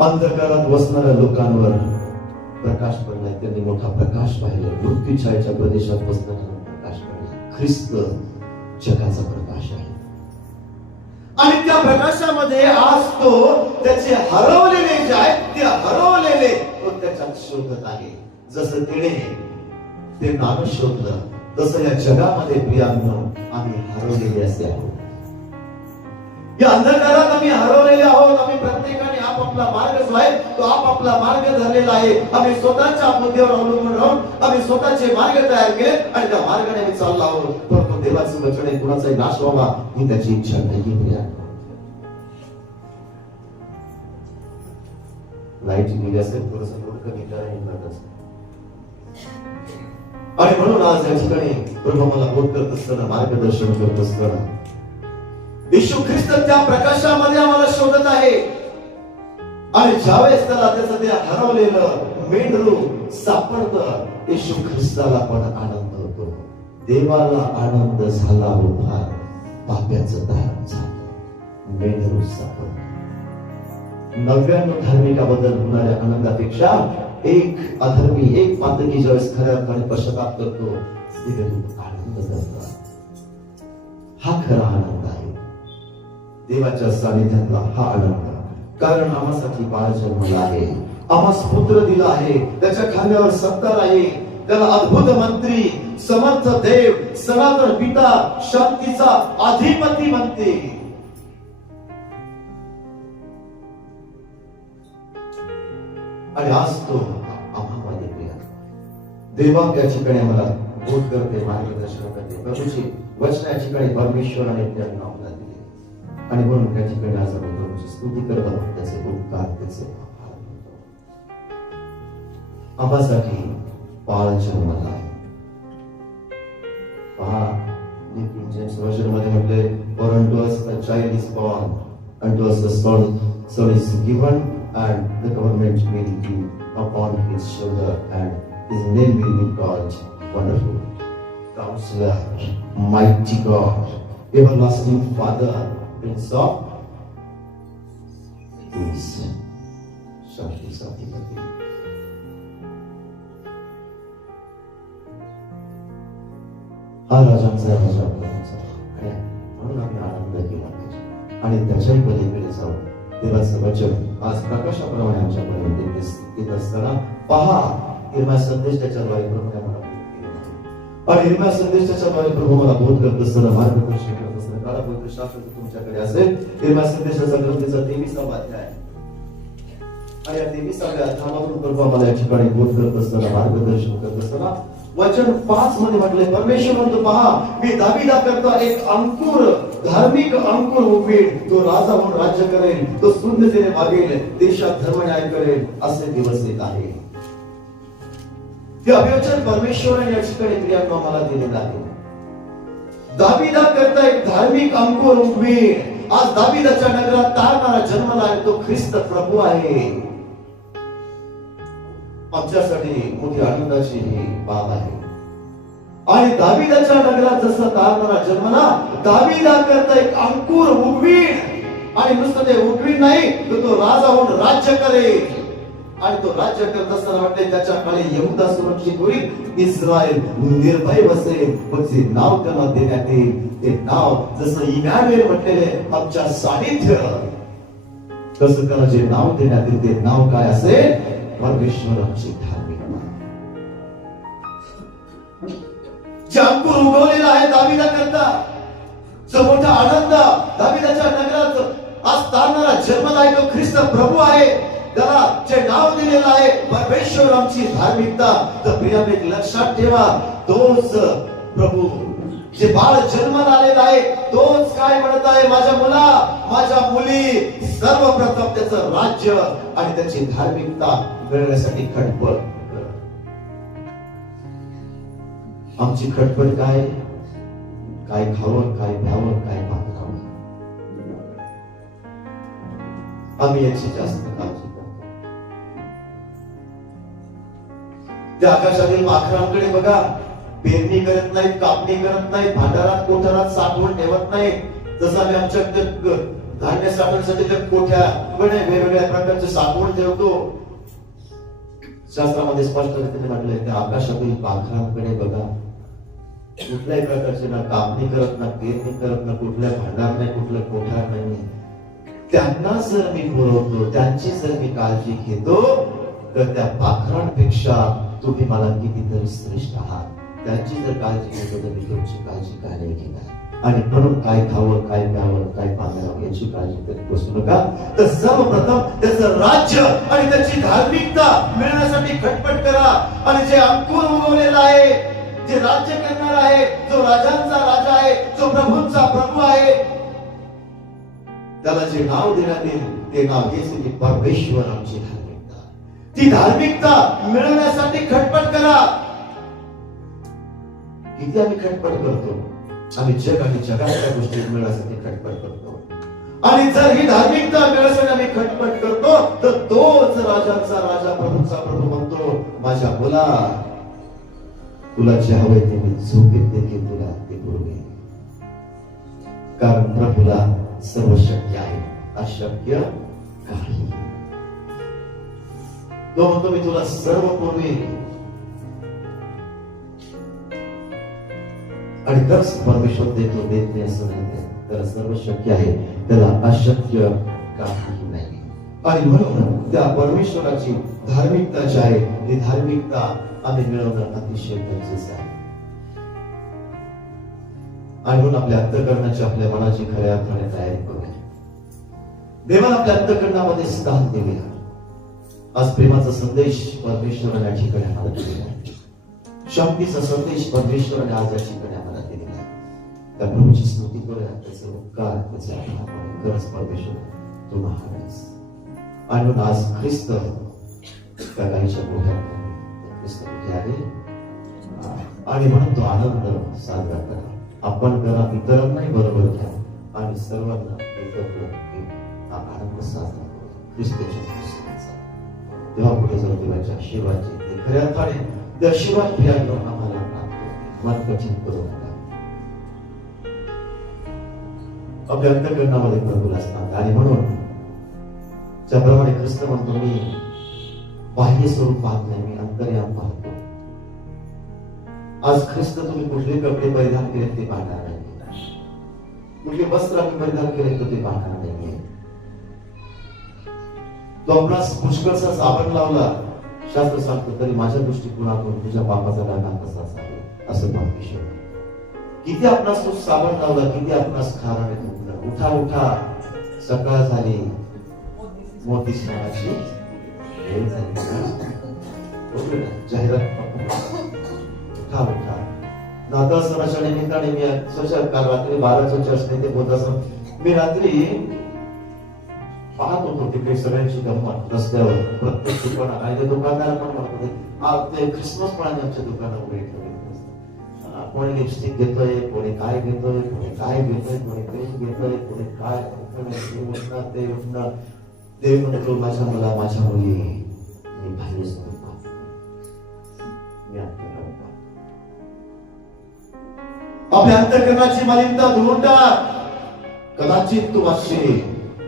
अंधकारात बसणाऱ्या लोकांवर प्रकाश पडलाय, त्यांनी मोठा प्रकाश पाहिला. मृत्यूछायेच्या प्रदेशात बसणाऱ्यांना प्रकाश पडला. ख्रिस्त जगाचा प्रकाश आहे आणि त्या प्रकाशामध्ये आज तो त्याचे हरवलेले जे आहेत ते हरवलेले तो त्याच्यात शोधत आहे. जसं तिने ते नाणं शोधलं, तसं या जगामध्ये प्रियांनो आम्ही हरवलेले असे आहोत. या अंधकारात आम्ही हरवलेले आहोत. आम्ही प्रत्येकाने आपापला मार्ग जो आहे तो आपापला मार्ग धरलेला आहे. आम्ही स्वतःच्या बुद्धीवर अवलंबून राहून आम्ही स्वतःचे मार्ग तयार केले आणि त्या मार्गाने आम्ही चाललो आहोत. परंतु देवाचं वचन आहे, कुणाचाही नाश व्हावा ही त्याची इच्छा नाही. लाईट गेली असेल, थोडस कमी आणि म्हणून आज या ठिकाणी प्रभू मला बोध करत असताना, मार्गदर्शन करत असताना येशू ख्रिस्त त्या प्रकाशामध्ये आम्हाला शोधत आहे. आणि ज्यावेळेस त्याला त्याचं ते हरवलेलं मेंढरू सापडतं, येशू ख्रिस्ताला पण आनंद होतो. देवाला आनंद झाला होता, पाप्याचं दार झालं, मेंढरू सापडलं. 99 धार्मिकाबद्दल होणाऱ्या आनंदापेक्षा एक अधर्मी, एक पातकी ज्यावेळेस खऱ्या अर्थाने पश्चाताप करतो, तिथे आनंद करतो. हा खरा आनंद आहे, देवाच्या सानिध्यातला हा आनंद. कारण आम्हासाठी बाळ जन्मला आहे, आम्हास पुत्र दिला आहे, त्याच्या खांद्यावर सत्ता आहे. त्याला अद्भुत मंत्री, समर्थ देव, सनातन पिता, शांतीचा अधिपती म्हणते. आणि आज तो आम्हामध्ये प्रिय देवा त्या ठिकाणी आम्हाला बोध करते, मार्गदर्शन करते. प्रभूची वचन या ठिकाणी परमेश्वराने त्या नावाला दिले आणि म्हणून त्या ठिकाणी आज आम्ही प्रभूची स्तुती करत आहोत, त्याचे उपकार, त्याचे आभार मानतो. आम्हासाठी बाळ जन्मला आहे. पहा, किंग जेम्स व्हर्जन मध्ये म्हटले, for unto us a child is born, unto us a son is given, and the government will be upon his shoulder, and his name will be called Wonderful Counselor, Mighty God, Everlasting Father, Prince of Peace, शांतीचा अधिपती. हा राजांचा राजा आहे, म्हणून आम्ही आनंद केला पाहिजे आणि त्याच्याही पलीकडे जाऊ. देवाचं वचन आज प्रकाशाप्रमाणे आमच्यापर्यंत येत असताना पहा, इर्मिया संदेश त्याच्याद्वारे प्रभूने मला बोध केला आणि इर्मिया संदेश त्याच्याद्वारे प्रभू मला बोध करत असताना, मार्गदर्शन करत असताना, कालपवित्र शास्त्र तुमच्याकडे असेल. इर्मिया संदेशाचा ग्रंथाचा 23वा अध्याय आणि या 23व्या अध्यायामधून प्रभू मला या ठिकाणी बोध करत असताना, मार्गदर्शन करत असताना वचन 5 मध्ये म्हटले, परमेश्वर म्हणतो, पहा, मी दाविदा करता एक अंकुर, धार्मिक अंकुर उभेल, तो राजा म्हणून राज्य करेल, तो सुंदरतेने वागेल, देशात धर्मन्याय करेल, असे दिवस येत आहे. हे अभिवचन परमेश्वराने या ठिकाणी प्रियांनो आम्हाला दिलेलं आहे. दाविदा करता एक धार्मिक अंकुर उभेल. आज दाविदाच्या नगरात तारणारा जन्मला आहे, तो ख्रिस्त प्रभू आहे. आमच्यासाठी मोठी आनंदाची ही बाब आहे. आणि दाविदाच्या नगरात जसं तारणारा जन्मला, दाविदा करता एक अंकुर उगवील आणि नुसतं ते उगवील नाही, तर तो राजा होऊन राज्य करेल. आणि तो राज्य करत असताना वाटते त्याच्या खाली यहूदा सुरक्षित होईल, इस्रायल निर्भय बसेल. पण जे नाव त्याला देण्यात येईल, ते नाव जसं इमॅन्युएल म्हटलेले आमच्या सानिध्य, तसं त्याला जे नाव देण्यात येईल ते नाव काय असेल? परमेश्वराची धार्मिकता. जे अंकुर उगवलेला आहे दाविदा करता, जो मोठा आनंद दाविदाच्या नगरात आज तारणारा जन्मला आहे, तो ख्रिस्त प्रभू आहे. त्याला जे नाव दिलेलं आहे परमेश्वर आमची धार्मिकता. तर प्रियाने लक्षात ठेवा, तोच प्रभू जे बाळ जन्माला आलेला आहे, तोच काय म्हणत आहे, माझ्या मुला, माझ्या मुली, सर्वप्रथम त्याचं राज्य आणि त्याची धार्मिकता मिळवण्यासाठी खटपट. आमची खटपट काय? काय खावं, काय प्यावं, काय पाहावं, आम्ही याची जास्त काळजी करतो. त्या आकाशातील पाखरांकडे बघा. पेरणी करत नाहीत, कापणी करत नाहीत, भांडारात कोठारात साठवून ठेवत नाहीत. जसं आम्ही आमच्या धान्य साठवण्यासाठी त्या कोठ्या वेगवेगळ्या प्रकारचे साठवून ठेवतो. शास्त्रामध्ये स्पष्ट रीतीने म्हटलंय त्या आकाशातील पाखरांकडे बघा. कुठल्याही प्रकारचे ना कापणी करत, ना पेरणी करत, ना कुठल्या भांडार नाही, कुठलं कोठार नाही. त्यांना जर मी पुरवतो, त्यांची जर मी काळजी घेतो, तर त्या पाखरांपेक्षा तुम्ही मला कितीतरी श्रेष्ठ आहात. त्यांची जर काळजी घेतो तर मी तुमची काळजी काय नाही घेणार. आणि म्हणून काय खावं, काय प्यावं, काय पाहावं याची काळजी करीत बसू नका. तर सर्वप्रथम त्याचं राज्य आणि त्याची धार्मिकता मिळण्यासाठी खटपट करा. आणि जे अंकुर उगवलेला आहे, जे राज्य करणार आहे, जो राजांचा राजा आहे, जो प्रभूंचा प्रभू आहे, त्याला जे नाव देण्यात येईल ते नाव हेच की परमेश्वर आमची धार्मिकता. ती धार्मिकता मिळवण्यासाठी खटपट करा. किती आम्ही खटपट करतो. आम्ही जग आणि जगाच्या गोष्टी मिळवण्यासाठी खटपट करतो. आणि जर ही धार्मिकता मिळवण्यासाठी आम्ही खटपट करतो, तर तोच राजांचा राजा, प्रभूंचा प्रभू म्हणतो, माझ्या मुला, तुला जे हवंय ते मी झोपेत देखील तुला ते पुरवेन. कारण प्रभूला सर्व शक्य आहे, अशक्य काही. तो म्हणतो मी तुला सर्व पुरवेन. आणि तरच परमेश्वर देतो, देत नाही असं नाही. त्याला सर्व शक्य आहे, त्याला अशक्य काही नाही. आणि म्हणून त्या परमेश्वराची धार्मिकता जी आहे, ती धार्मिकता आम्ही मिळवणं अतिशय गरजेचं आहे. आणि म्हणून आपल्या अंतःकरणाची, आपल्या मनाची खऱ्या अर्थाने तयारी करूया. देवाला आपल्या अंतःकरणामध्ये स्थान देऊया. आज प्रेमाचा संदेश परमेश्वराने या ठिकाणी आम्हाला दिलेला आहे. शांतीचा संदेश परमेश्वराने आज या ठिकाणी आम्हाला दिलेला आहे. त्या प्रभूची स्तुती करूया, त्याचे उपकार, त्याचे आभार. खरंच परमेश्वर तू महान आहेस. आणि म्हणून आज ख्रिस्त त्या गाईच्या पोटात ख्रिस्त कुठे आले आणि म्हणून तो आनंद साजरा करा. आपण करा, इतरांनाही बरोबर घ्या आणि सर्वांना एकत्र हा आनंद साजरा करा ख्रिस्ताच्या पुस्तकाचा. तेव्हा पुढे जाऊन देवाच्या आशीर्वादाचे ते खऱ्या अर्थाने ते आशीर्वाद प्रियांनो आम्हाला प्राप्त. मन कठीण करू नका. आपल्या अंतःकरणामध्ये प्रभूला असतात. आणि म्हणून ज्याप्रमाणे ख्रिस्त म्हणतो, मी बाह्य स्वरूप पाहत नाही, मी अंतर्याम पाहतो. आज ख्रिस्त तुम्ही कुठले कपडे परिधान केले ते पाहणार नाही, कुठले वस्त्र आम्ही परिधान केले तर ते पाहणार नाही. तो आपणास पुष्कळसा साबण लावला, शास्त्र सांगतो, तरी माझ्या दृष्टिकोनातून तुझ्या पापाचा डागा तसाच आहे असं परमेश्वर. किती आपणास तो साबण लावला, किती आपणास खाराने धुतलं. उठा उठा, सकाळ झाली, मोठी स्नानाची वेळ झाली. जाहिरात उठा उठा. नाताळ सणाच्या निमित्ताने मी काल रात्री 12च्या चर्चने ते बोलत असं, मी रात्री पाहत होतो तिकडे सगळ्यांची गंमत रस्त्यावर, प्रत्येक दुकानात. आणि ते दुकानदार पण म्हणतो ते ख्रिसमस पणाने आमच्या दुकानात उघडे ठेवले. कोणी लिपस्टिक घेतोय, कोणी काय घेतोय, कोणी काय घेतोय, कोणी पेन घेतोय, कोणी काय उठणं ते उठणं. देव म्हणतो, माझ्या मुला, माझ्या मुली, मी बाह्य स्वरूपात, मी अंतःकरणात. आपल्या अंतःकरणाची मलिनता धुवून टाक. कदाचित तू वाचशील,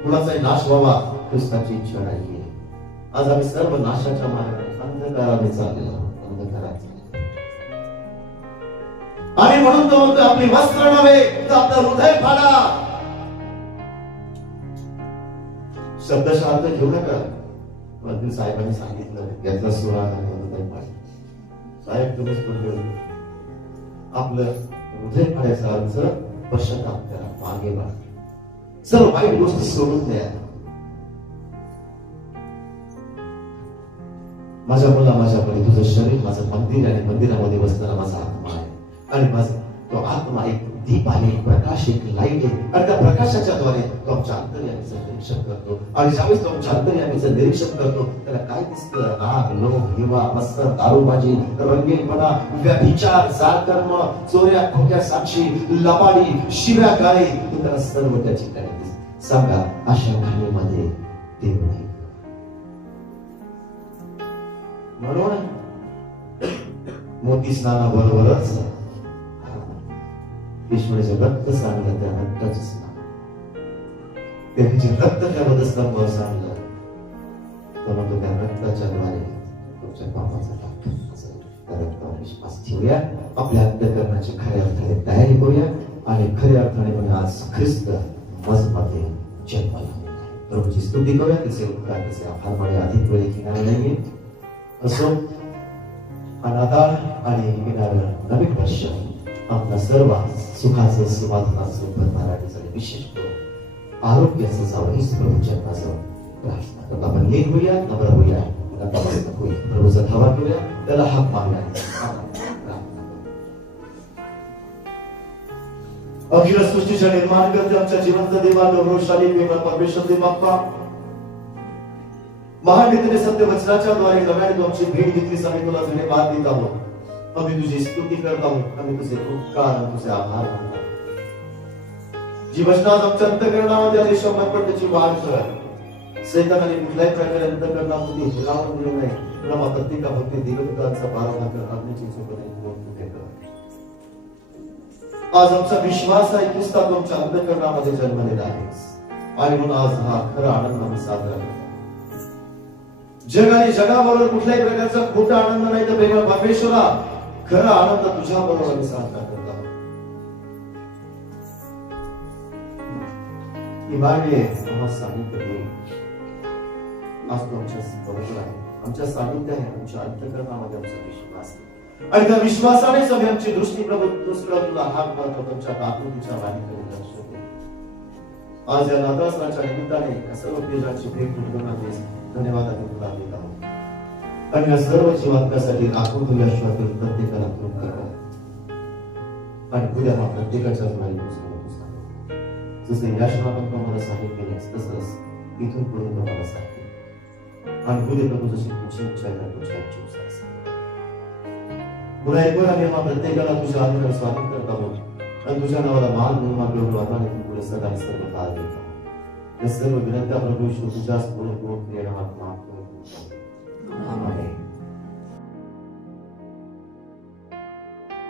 कुणाचाही नाश व्हावा ख्रिस्ताची इच्छा नाहीये. आज आम्ही सर्व नाशाच्या मार्गाने अंधकाराने चाललेलो आहोत, अंधकारात. आणि म्हणून तो म्हणतो, आपली वस्त्र नव्हे तर आपलं हृदय फाडा. शब्दशः अर्थ घेऊ नका. वकील साहेबांनी सांगितलं, यातला सुरा हृदय फाड. साहेब तुम्हीच बोलले, आपलं हृदय फाडायचा अर्थ पश्चाताप करा, मागे वळा, सर्व वाईट गोष्टी सोडून द्या. माझ्या मुला, माझ्या मुली, तुझं शरीर माझं मंदिर आणि मंदिरामध्ये बसणारा माझा आत्मा आहे. आणि माझा तो आत्मा एक दीप आहे, एक प्रकाश, एक लाईट आहे. आणि त्या प्रकाशाच्या द्वारे तो आमच्या अंतर्यामीचं निरीक्षण करतो. आणि ज्यावेळेस तो आमच्या अंतर्यामीचं निरीक्षण करतो, त्याला काय दिसतं? राग, लोभ, हिंवा, मत्सर, दारूबाजी, रंगीनपणा, व्यभिचार, जाळकर्म, चोऱ्या, खोट्या साक्षी, लबाडी, शिव्या गाळी, त्याला सर्व त्या ठिकाणी दिसतं. सांगा, अशा घाणीमध्ये देव नाही. म्हणून मोती स्नानाबरोबरच ईश्वराचे रक्त सांडलं, त्या रक्ताचं स्नान. त्यांनी जे रक्त त्या वधस्तंभावर सांडलं, तर मग त्या रक्ताच्या द्वारे तुमच्या पापाचा टाक त्या रक्तावर विश्वास ठेवूया. आपल्या अंतःकरणाची खऱ्या अर्थाने तयारी करूया आणि खऱ्या अर्थाने म्हणजे आज ख्रिस्त मजमध्ये जन्मला. प्रभूची स्तुती करूया, तिचे उपकार, तिचे आभार माने. अधिक वेळ किनारे नाहीये असो. अनादार आणि येणारं नवीन वर्ष आपल्या सर्व सुखाचं, समाधानाचं, भरभराटीचं आणि विशेष करून आरोग्याचं जावं हीच प्रभूच्या माझं प्रार्थना करतो. आपण लीन होऊया, नम्र होऊया, नतमस्तक होऊया, प्रभूचा धावा घेऊया, त्याला हाक मारूया. अखिल सृष्टीच्या निर्माण करते आमच्या जिवंत देवा, गौरवशाली प्रेमळ परमेश्वर देव बाप्पा, महान रीतीने सत्य वचनाच्या द्वारे नव्याने तुमची भेट घेतलीस. आम्ही तुला धन्यवाद देत आहोत. आम्ही तुझी स्तुती करत आहोत. आम्ही तुझे उपकार आणि तुझे आभार मानतो. जी वचनात आमच्या अंतःकरणामध्ये आली, 100% त्याची वाढ कर. सैतानाने कुठल्याही प्रकारे अंतःकरणामध्ये हिरावून दिले नाही. तुला प्रत्येका भक्ती दिव्यतांचा पारंभा कर. आज्ञेची चुकत आज आमचा विश्वास आहे की तू आमच्या अंतःकरणामध्ये जन्मलेला आहेस आणि म्हणून आज हा खरा आनंद आम्ही साजरा करतो. जग आणि जगाबरोबर कुठल्याही प्रकारचा खोटा आनंद नाही, तर प्रेमळ परमेश्वरा खरा आनंद तुझ्या बरोबर आम्ही साजरा करत आहोत. इमाने आम्हा सानिध्य दे. आज तू आमच्या बरोबर आहे, आमच्या सानिध्य आहे, आमच्या अंतःकरणामध्ये आमचा विश्वास आहे आणि त्या विश्वासानेच आम्ही आमची दृष्टी प्रभू तुला हात मारतो. तुमच्या आकृतीच्या वाणीकडे लक्ष दे. आज या नाताळाच्या निमित्ताने या सर्व प्रियांची भेट तुझ्या देस. धन्यवाद आम्ही तुला देत आहोत आणि या सर्व जीवात्म्यासाठी राखून तुझ्या श्वासातील प्रत्येकाला कृप कर आणि तुझ्या हा प्रत्येकाच्या द्वारे जसे या श्रावण मला सांगितलेलं तसंच इथून पुढे मला सांगितलं आणि पुढे प्रभू जशी तुझी इच्छा आहे तुझ्या इच्छेनुसार पुन्हा एक वेळ आम्ही आम्हा प्रत्येकाला तुझ्या आधाराने स्वागत करत आहोत आणि तुझ्या नावाला मान महिमा गौरव आणि तू पुढे सगळ्या सर्व काळ देत आहोत. या सर्व विनंत्या प्रभू तुझ्याच पुढे माफ करून आमेन.